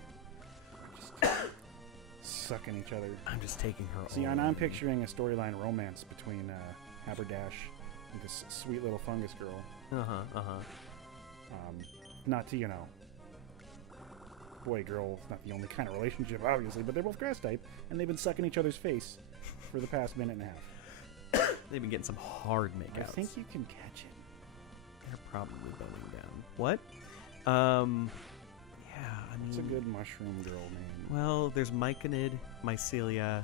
Sucking each other. I'm just taking her. See, all and I'm in. picturing a storyline romance between Haberdash and this sweet little fungus girl. Not to, boy-girl, not the only kind of relationship, obviously, but they're both grass type, and they've been sucking each other's face for the past minute and a half. They've been getting some hard makeouts. I think you can catch it. They're probably boning down. What? Yeah, I mean... It's a good mushroom girl name. Well, there's Myconid, Mycelia.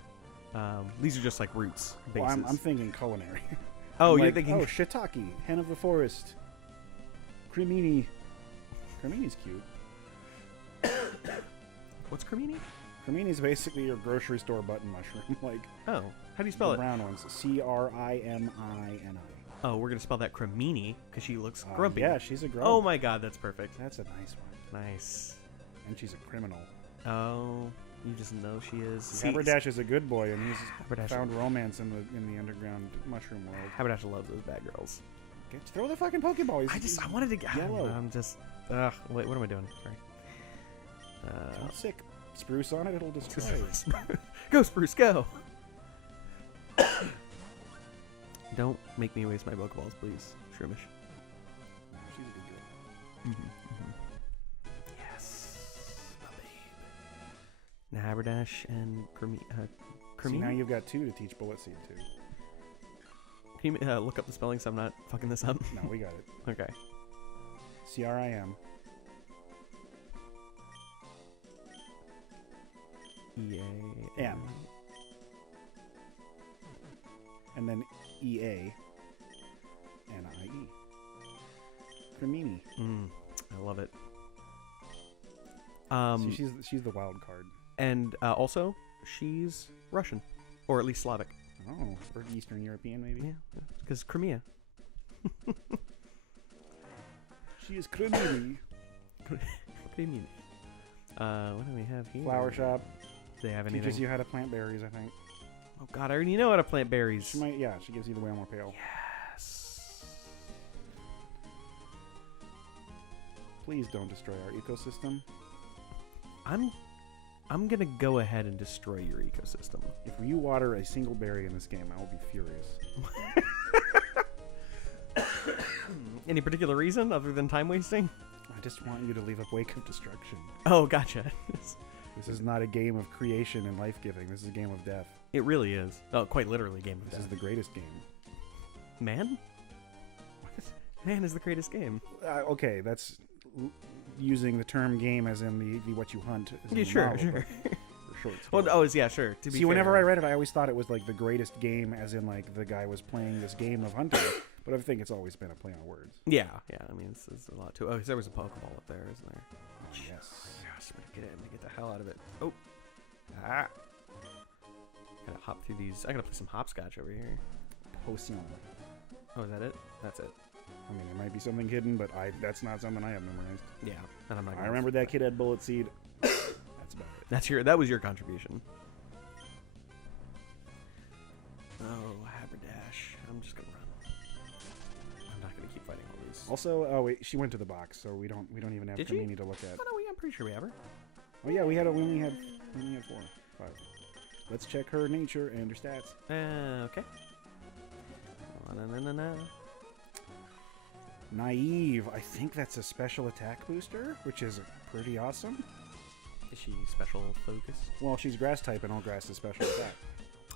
These are just like roots, bases. Well, I'm thinking culinary. Oh, I'm you're like, thinking... Oh, shiitake, hen of the forest. Cremini. Cremini's cute. What's Cremini? Cremini's basically your grocery store button mushroom, like Oh, how do you spell the it? brown ones. Crimini. Oh, we're gonna spell that Cremini because she looks grumpy. Yeah, she's a grump. Oh my god, that's perfect. That's a nice one. Nice. And she's a criminal. Oh, you just know she is. See, Haberdash is a good boy, and he's Haberdash- found romance in the underground mushroom world. Haberdash loves those bad girls. Throw the fucking Pokeball. He's I wanted to get. yellow. I'm just. Wait, what am I doing? Sorry. Don't sick spruce on it. It'll destroy. Go, Spruce, go! Don't make me waste my Pokeballs, please, Shroomish. No, she's a good girl. Yes, my babe. Haberdash and See, now Cremini? you've got two to teach Bullet Seed to. Can you look up the spelling so I'm not fucking this up? No, we got it. Okay. Crim. EA. M. and then EA, and IE. Cremini. I love it. See, she's the wild card. And also, she's Russian, or at least Slavic. Oh, or Eastern European, maybe? Yeah, because Crimea. She is Cremini. Cremini. What do we have here? Flower shop. Do they have anything? Teaches you how to plant berries, I think. Oh god, I already know how to plant berries. She gives you the whale more pale. Yes. Please don't destroy our ecosystem. I'm gonna go ahead and destroy your ecosystem. If you water a single berry in this game, I will be furious. Any particular reason other than time wasting? I just want you to leave a wake of destruction. Oh, gotcha. This is not a game of creation and life-giving. This is a game of death. It really is. Oh, quite literally, game of This death. is the greatest game. Man? Man is the greatest game. Okay, that's using the term game as in the what you hunt. As in Yeah, the sure, novel, sure. but for short Well, story. yeah, sure. To be See, whenever fair. I read it, I always thought it was like the greatest game, as in like the guy was playing this game of hunting. But I think it's always been a play on words. Yeah. I mean, it's a lot too. Oh, there was a Pokeball up there, isn't there? Yes. Gosh, I'm gonna get the hell out of it. Oh. Ah. Gotta hop through these. I gotta play some hopscotch over here. Potion. Oh, is that it? That's it. I mean, there might be something hidden, but that's not something I have memorized. Yeah. And I'm not. I remember that kid had bullet seed. That's about it. That was your contribution. Oh, Haberdash. I'm just gonna run. I'm not gonna keep fighting all these. Also, oh wait, she went to the box, so we don't even have Did she? Kamini to look at. Oh no, I'm pretty sure we have her. Oh yeah, we only had 5. Let's check her nature and her stats. Okay. Na. Naive, I think that's a special attack booster, which is pretty awesome. Is she special focus? Well, she's grass type, and all grass is special attack.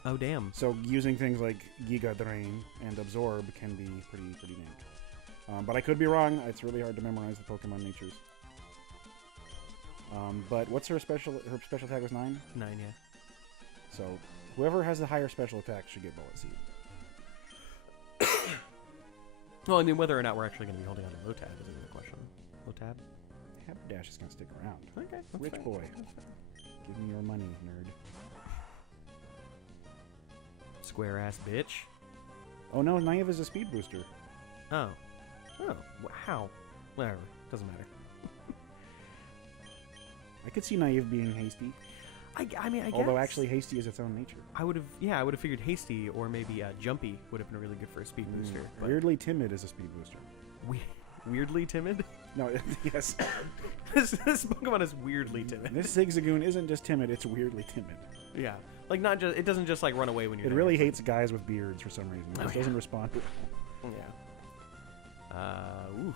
Oh damn. So using things like Giga Drain and Absorb can be pretty dank. But I could be wrong. It's really hard to memorize the Pokemon natures. But what's her special? Her special attack was 9. 9, yeah. So whoever has the higher special attack should get Bullet Seed. Well, I mean, whether or not we're actually going to be holding on to low tab isn't the question. Low tab? Dash is gonna stick around. Okay. That's Rich fine. boy. Give me your money, nerd. Square ass bitch. Oh no, Naive is a speed booster. Oh. Oh. How? Whatever. Doesn't matter. I could see Naive being hasty. I mean, I guess. Although actually hasty is its own nature. I would have figured hasty or maybe jumpy would have been really good for a speed booster. But Weirdly timid is a speed booster. weirdly timid? No, yes. this Pokemon is weirdly timid. This Zigzagoon isn't just timid, it's weirdly timid. Yeah. Like not just it doesn't just like run away when you're It there. really hates guys with beards for some reason. It just yeah. doesn't respond to Yeah. I'm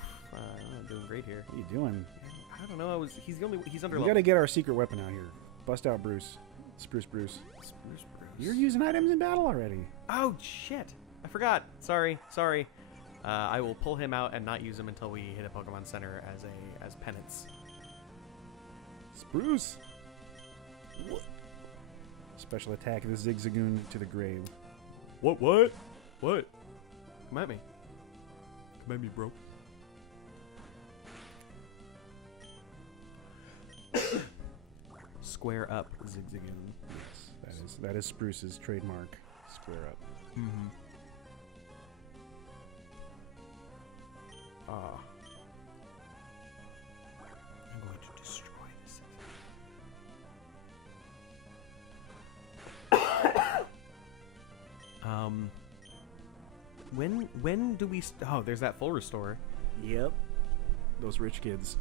doing great here. What are you doing? I don't know. He's under We level. gotta get our secret weapon out here. Bust out Bruce. Spruce Bruce. Spruce Bruce. You're using items in battle already. Oh shit! I forgot. Sorry. I will pull him out and not use him until we hit a Pokemon Center as penance. Spruce. What? Special attack the Zigzagoon to the grave. What? Come at me. Come at me, bro. Square up, Zigzagoon. Yes, that is Spruce's trademark. Square up. Mm-hmm. I'm going to destroy this. When do we? Oh, there's that full restore. Yep. Those rich kids.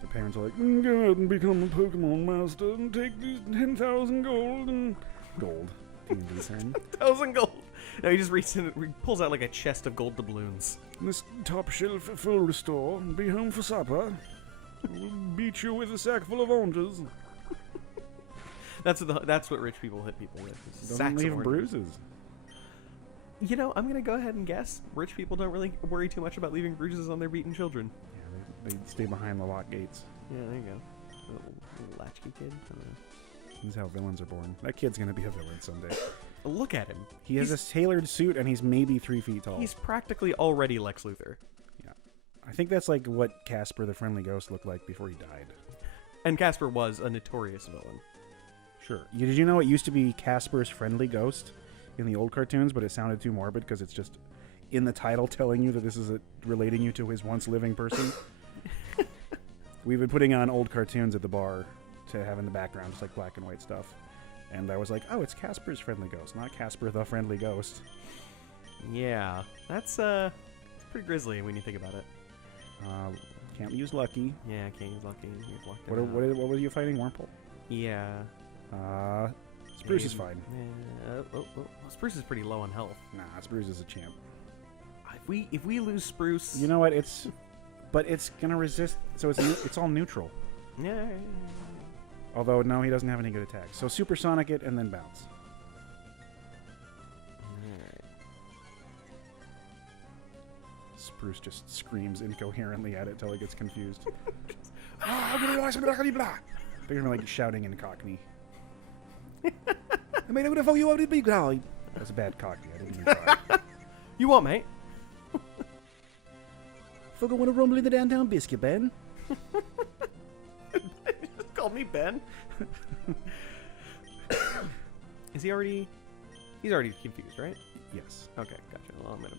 The parents are like, go out and become a Pokemon master and take these 10,000 gold and... Gold. D&D term. 1,000 gold. No, he just pulls out like a chest of gold doubloons. This top shelf full restore and be home for supper. We'll beat you with a sack full of oranges. That's what rich people hit people with. Doesn't Sacks of leave oranges. bruises. You know, I'm gonna go ahead and guess rich people don't really worry too much about leaving bruises on their beaten children. Yeah, they stay behind the lock gates. Yeah, there you go. Little latchkey kid. I don't know. This is how villains are born. That kid's gonna be a villain someday. Look at him. He has a tailored suit, and he's maybe 3 feet tall. He's practically already Lex Luthor. Yeah. I think that's like what Casper the Friendly Ghost looked like before he died. And Casper was a notorious villain. Sure. Did you know it used to be Casper's Friendly Ghost in the old cartoons, but it sounded too morbid because it's just in the title telling you that this is relating you to his once living person? We've been putting on old cartoons at the bar to have in the background, just like black and white stuff. And I was like, oh, it's Casper's Friendly Ghost, not Casper the Friendly Ghost. Yeah, that's pretty grisly when you think about it. Can't use Lucky. Yeah, can't use Lucky. What were you fighting? Wormhole? Yeah. Spruce is fine. Spruce is pretty low on health. Nah, Spruce is a champ. If we lose Spruce, You know what? But it's gonna resist. So it's all neutral. yeah. Although no, he doesn't have any good attacks. So supersonic it and then bounce. Alright. Spruce just screams incoherently at it till it gets confused. They're like shouting in Cockney. That's a bad Cockney. I didn't mean to try. You what, mate? Fucking want to rumble in the downtown biscuit, Ben? Called me Ben. Is he already? He's already confused, right? Yes. Okay, gotcha. Well, I'm gonna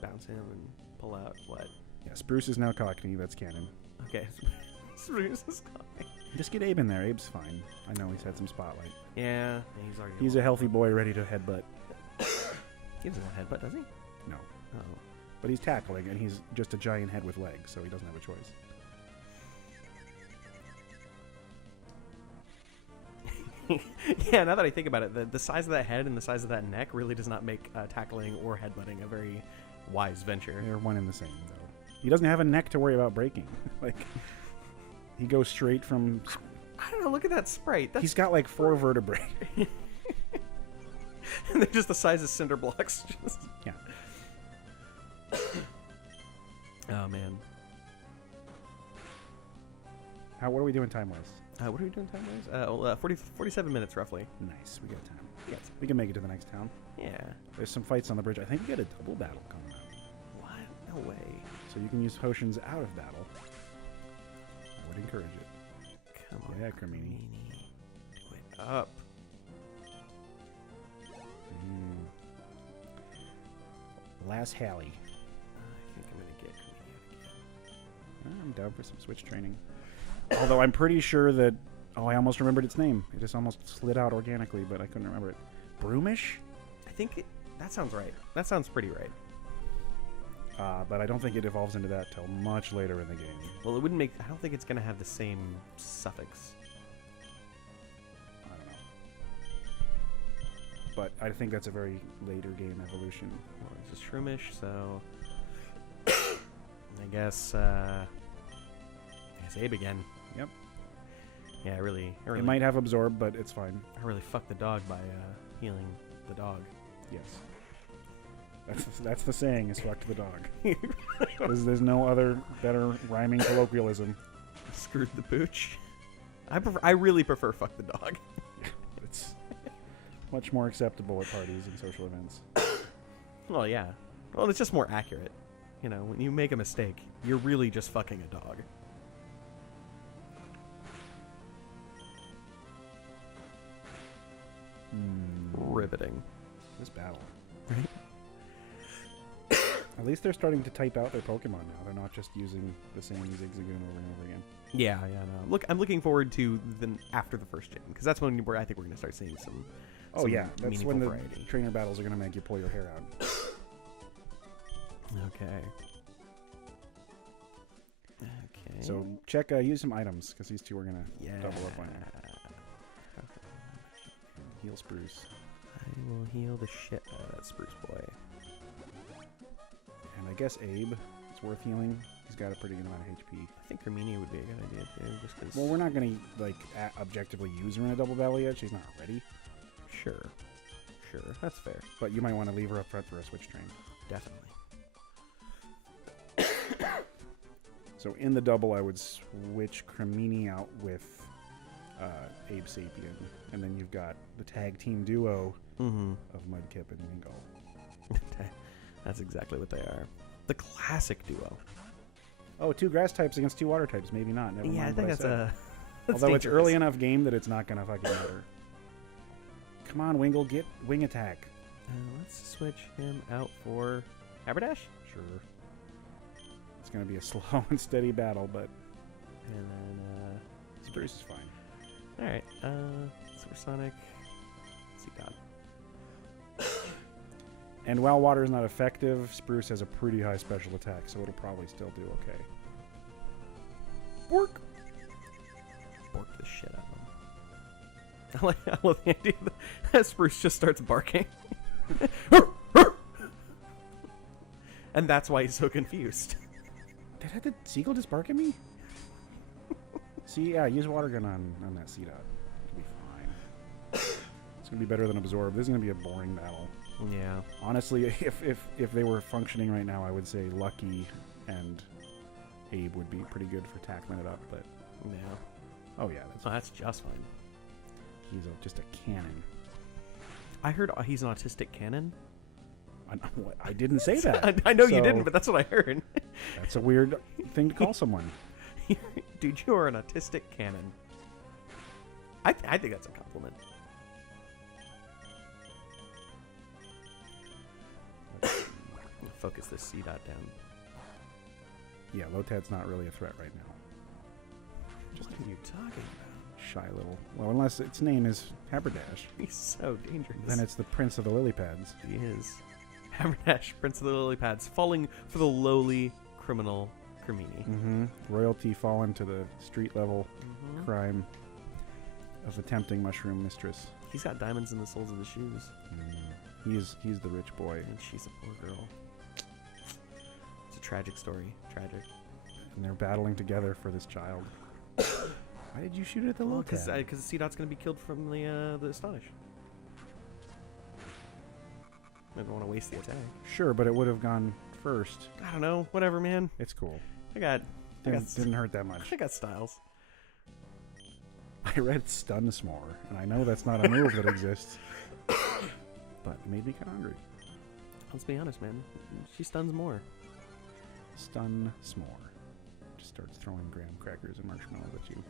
bounce him and pull out what? Yeah, Spruce is now Cockney. That's canon. Okay. Spruce is coming. Just get Abe in there. Abe's fine. I know he's had some spotlight. Yeah, he's already. He's a healthy boy ready to headbutt. He doesn't have headbutt, does he? No. Oh. But he's tackling, and he's just a giant head with legs, so he doesn't have a choice. Yeah, now that I think about it, the size of that head and the size of that neck really does not make tackling or headbutting a very wise venture. They're one and the same, though. He doesn't have a neck to worry about breaking. Like, he goes straight from... I don't know, look at that sprite. He's got like 4 vertebrae. And they're just the size of cinder blocks. Just... Yeah. Oh, man. What are we doing time-wise? What are we doing time-wise? 47 minutes, roughly. Nice, we got time. We can make it to the next town. Yeah. There's some fights on the bridge. I think we got a double battle coming up. What? No way. So you can use potions out of battle. I would encourage it. Come on. Yeah, Cremini. Do it up. Last Hallie. I think I'm going to get Cremini again. I'm down for some switch training. Although I'm pretty sure that... Oh, I almost remembered its name. It just almost slid out organically, but I couldn't remember it. Broomish? I think that sounds right. That sounds pretty right. But I don't think it evolves into that till much later in the game. Well, it wouldn't make... I don't think it's going to have the same suffix. I don't know. But I think that's a very later game evolution. Well, this is Shroomish, so... I guess Abe again. Yep. Yeah, I really... It might have Absorb, but it's fine. I really fucked the dog by healing the dog. Yes. That's the saying, is fuck to the dog. There's no other better rhyming colloquialism. Screwed the pooch. I really prefer fuck the dog. It's much more acceptable at parties and social events. Well, yeah. Well, it's just more accurate. You know, when you make a mistake, you're really just fucking a dog. Riveting. This battle. At least they're starting to type out their Pokemon now. They're not just using the same Zigzagoon over and over again. Yeah, no. Look, I'm looking forward to after the first gen, because that's when I think we're going to start seeing some. Oh yeah, that's when the variety. trainer battles are going to make you pull your hair out. Okay. So check, use some items, because these two are going to double up on you. Heal Spruce. I will heal the shit out of that Spruce boy. And I guess Abe is worth healing. He's got a pretty good amount of HP. I think Herminia would be a good idea too, just because. Well, we're not going to like objectively use her in a double battle yet. She's not ready. Sure, that's fair. But you might want to leave her up front for a switch train. Definitely. So in the double, I would switch Cremini out with Abe Sapien, and then you've got the tag team duo Mm-hmm. of Mudkip and Wingull. That's exactly what they are. The classic duo. Oh, 2 grass types against 2 water types. Maybe not. Never Yeah, I mind think what that's said. that's Although it's dangerous. early enough game that it's not gonna fucking matter. Come on, Wingull, get wing attack. Let's switch him out for Haberdash. Sure. It's gonna be a slow and steady battle, but And then, Spruce is fine. alright, Supersonic. See God. And while water is not effective, Spruce has a pretty high special attack, so it'll probably still do okay. Bork! Bork the shit out of him. I love the idea that Spruce just starts barking. And that's why he's so confused. Did the seagull just bark at me? See, yeah, use water gun on that Seedot. It'll be fine. It's gonna be better than Absorb. This is gonna be a boring battle. Yeah. Honestly, if they were functioning right now, I would say Lucky and Abe would be pretty good for tackling it up, but Yeah. oh yeah, That's just fine. he's just a cannon. I heard he's an autistic cannon. I didn't say that. I know you So, didn't, but that's what I heard. that's a weird thing to call someone. Dude, you are an autistic cannon. I think that's a compliment. Focus this C dot down. Yeah, Lotad's not really a threat right now. What are you talking about? Shy little. Well, unless its name is Haberdash, He's so dangerous. then it's the Prince of the Lily Pads. He is. Haberdash, Prince of the Lily Pads, falling for the lowly criminal Cremini. Mm-hmm. Royalty fallen to the street level crime of attempting mushroom mistress. He's got diamonds in the soles of his shoes. He's the rich boy, And she's a poor girl. It's a tragic story. Tragic. and they're battling together for this child. Why did you shoot it at the Well, Lotad? because C-Dot's going to be killed from the Astonish. I don't want to waste the attack. Sure, but it would have gone first. I don't know. Whatever, man. It's cool. I got Didn't hurt that much. I got styles. I read Stun S'more, and I know that's not a move that exists, but it made me kind of hungry. Let's be honest, man. She stuns more. Stun S'more. Just starts throwing graham crackers and marshmallows at you.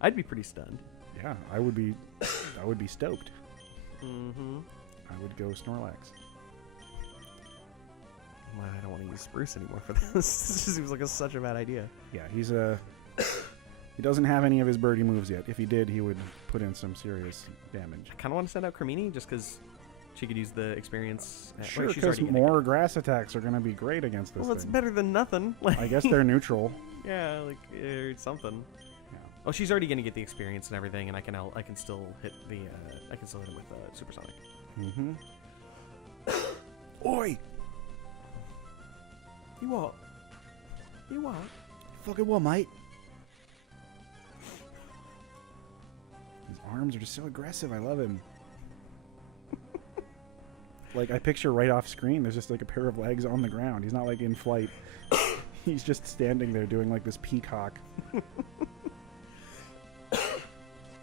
I'd be pretty stunned. Yeah, I would be stoked. Mm-hmm. I would go Snorlax. Well, I don't want to use Spruce anymore for this. This just seems like such a bad idea. Yeah, he doesn't have any of his birdie moves yet. If he did, he would put in some serious damage. I kind of want to send out Cremini just because she could use the experience. Sure, she's because already gonna more grass attacks are going to be great against this Well, it's thing. better than nothing. Like, I guess they're neutral. yeah, like something. Yeah. Oh, she's already gonna get the experience and everything, and I can still hit the I can still hit him with Supersonic. Mm-hmm. Oi! You what? You what? Fucking what, mate? His arms are just so aggressive. I love him. Like, I picture right off screen, there's just like a pair of legs on the ground. He's not like in flight. He's just standing there doing like this peacock.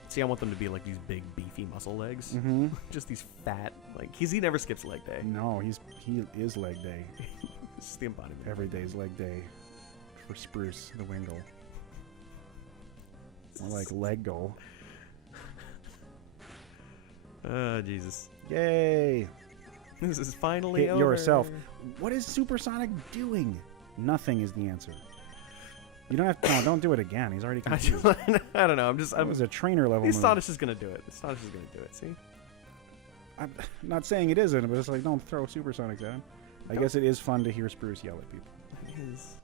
See, I want them to be like these big, beefy muscle legs. Mm-hmm. Just these fat, like he never skips leg day. No, he is leg day. This is the embodiment. Every day's leg day for Spruce the Wingull. More like leg goal. Jesus. Yay! This is finally Hit over. yourself. What is Supersonic doing? Nothing is the answer. You don't have to. No, don't do it again. He's already confused. I don't know. It was a trainer level The move. Astonish is gonna do it. The Astonish is gonna do it. See? I'm not saying it isn't, but it's like, don't throw Supersonic down. I guess it is fun to hear Spruce yell at people. It is.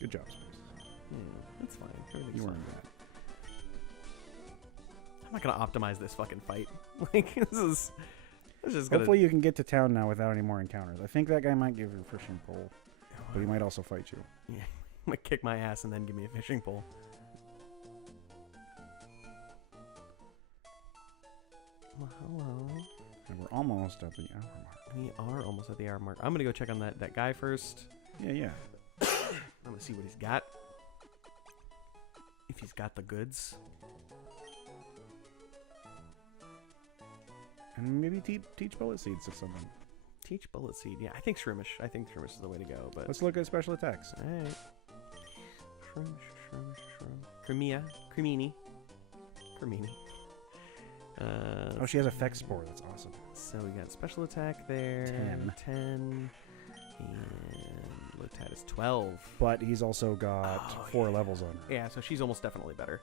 Good job, Spruce. Yeah, that's fine. Everything's You fine. earned that. I'm not gonna optimize this fucking fight. Like this is just gonna. Hopefully you can get to town now without any more encounters. I think that guy might give you a fishing pole, but he might also fight you. Yeah, I'm gonna kick my ass and then give me a fishing pole. Well, hello. And we're almost at the hour mark. We are almost at the hour mark. I'm gonna go check on that guy first. Yeah, yeah. I'm gonna see what he's got. If if he's got the goods. And maybe teach bullet seeds to someone. Teach bullet seed. Yeah, I think Shroomish. I think Shroomish is the way to go. But Let's look at special attacks. all right. Shroomish. Cremini. Oh, she has effect spore. That's awesome. So we got special attack there. 10. And Lotad is 12. But he's also got 4 levels on her. Yeah, so she's almost definitely better.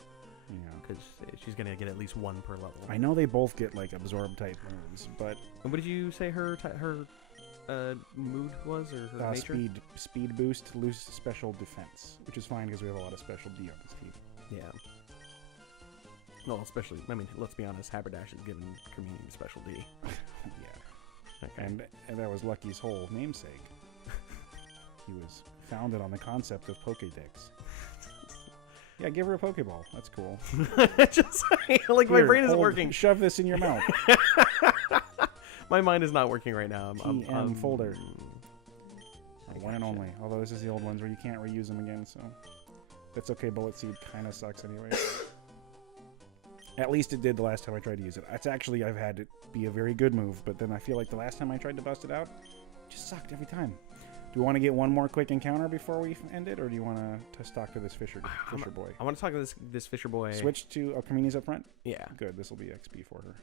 Yeah. Because she's going to get at least 1 per level. I know they both get like absorb type moves, but And what did you say her mood was, or her nature? speed boost, loose special defense, which is fine because we have a lot of special D on this team. Yeah. Well, especially, I mean, let's be honest, Haberdash is given Cremini special D. Yeah. Okay. And that was Lucky's whole namesake. He was founded on the concept of Pokédex. Yeah, give her a Pokeball. That's cool. Just like my Here, brain isn't working. Shove this in your mouth. My mind is not working right now. TM folder. One and only. Although this is the old ones where you can't reuse them again, so that's okay. Bullet Seed kind of sucks anyway. At least it did the last time I tried to use it. It's actually, I've had it be a very good move, but then I feel like the last time I tried to bust it out, it just sucked every time. Do we want to get one more quick encounter before we end it, or do you want to talk to this Fisher boy? I want to talk to this Fisher boy. Switch to Kamini's up front? Yeah. Good, this will be XP for her.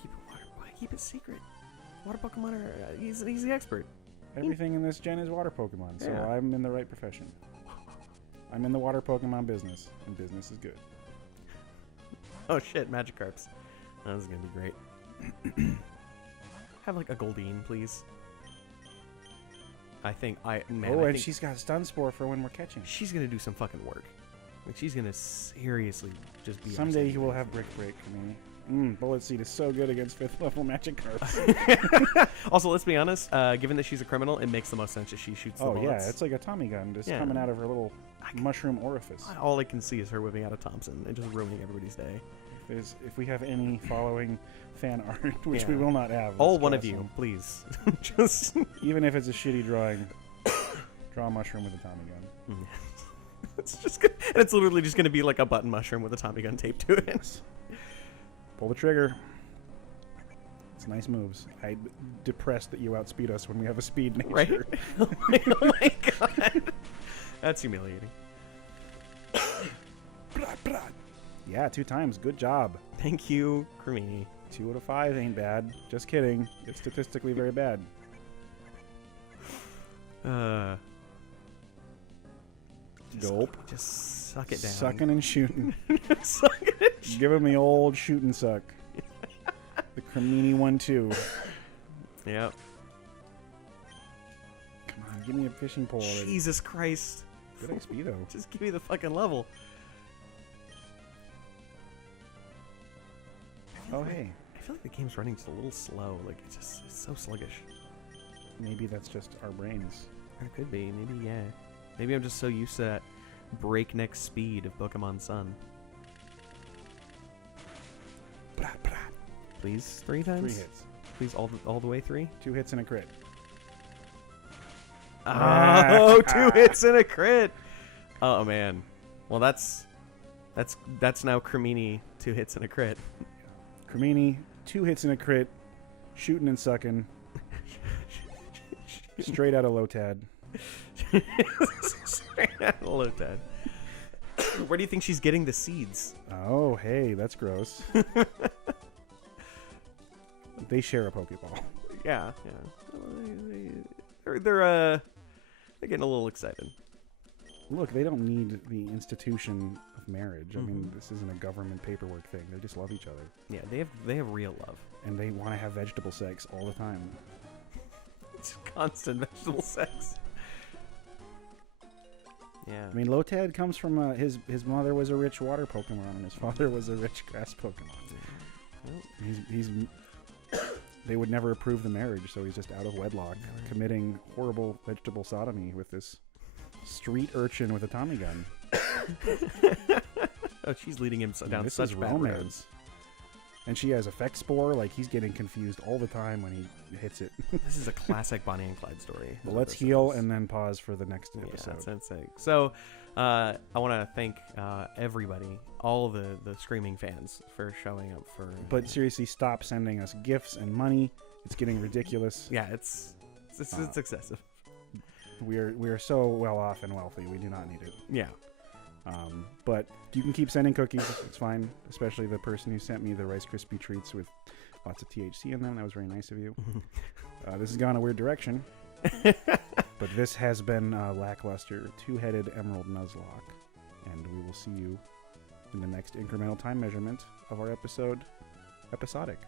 Keep it water. Why keep it secret? Water Pokemon are, he's the expert. Everything in this gen is water Pokemon, so Yeah. I'm in the right profession. I'm in the water Pokemon business, and business is good. Oh shit, Magikarps. This is gonna be great. Have like a Goldeen, please. I think I think she's got Stun Spore for when we're catching. she's gonna do some fucking work. Like she's gonna seriously just be. Someday you will have Brick Break, Kamini. Bullet Seed is so good against 5th level Magikarps. Also, let's be honest. Given that she's a criminal, it makes the most sense that she shoots the Oh bullets. yeah, it's like a Tommy gun just Yeah. coming out of her little mushroom orifice. All I can see is her whipping out a Thompson and just ruining everybody's day. If we have any following fan art, which we Yeah. will not have. All let's one draw of you, some. please. Just. Even if it's a shitty drawing, draw a mushroom with a Tommy gun. It's just. And it's literally just gonna be like a button mushroom with a Tommy gun taped to it. Pull the trigger. It's nice moves. I'm depressed that you outspeed us when we have a speed nature. Right? Oh my god. That's humiliating. Yeah, 2 times. Good job. Thank you, Cremini. 2 out of 5 ain't bad. Just kidding. It's statistically very bad. Dope. Just suck it down. Sucking and shooting. Suck it. Give him the old shoot and suck. The Cremini 1-2. Yep. Come on, give me a fishing pole already. Jesus Christ. Good XP though. Just give me the fucking level. Oh hey. I feel like the game's running just a little slow. Like it's so sluggish. Maybe that's just our brains. Or it could be. Maybe yeah. Maybe I'm just so used to that breakneck speed of Pokemon Sun. Please, 3 times. 3 hits. Please, all the way 3. 2 hits and a crit. Oh, 2 hits and a crit. Oh man. Well, that's now Cremini 2 hits and a crit. Cremini, 2 hits and a crit. Shooting and sucking. Straight out of Lotad. Straight out of Lotad. Where do you think she's getting the seeds? Oh, hey, that's gross. They share a Pokeball. Yeah. They're getting a little excited. Look, they don't need the institution of marriage. I mean, this isn't a government paperwork thing. They just love each other. Yeah, they have real love. And they want to have vegetable sex all the time. It's constant vegetable sex. Yeah. I mean, Lotad comes from his mother was a rich water Pokemon and his father was a rich grass Pokemon. Well, He's they would never approve the marriage, so he's just out of wedlock, committing horrible vegetable sodomy with this street urchin with a Tommy gun. Oh, she's leading him down This such is bad romance. roads. And she has Effect Spore, like he's getting confused all the time when he hits it. This is a classic Bonnie and Clyde story. Well, let's heal and then pause for the next episode. Yeah, that's it. So, I want to thank everybody, all the streaming fans, for showing up for. But seriously, stop sending us gifts and money. It's getting ridiculous. Yeah, it's excessive. We are so well off and wealthy. We do not need it. Yeah. But you can keep sending cookies. It's fine. Especially the person who sent me the Rice Krispie treats with lots of THC in them. That was very nice of you. This has gone a weird direction. But this has been Lackluster Two-Headed Emerald Nuzlocke. And we will see you in the next incremental time measurement of our episodic.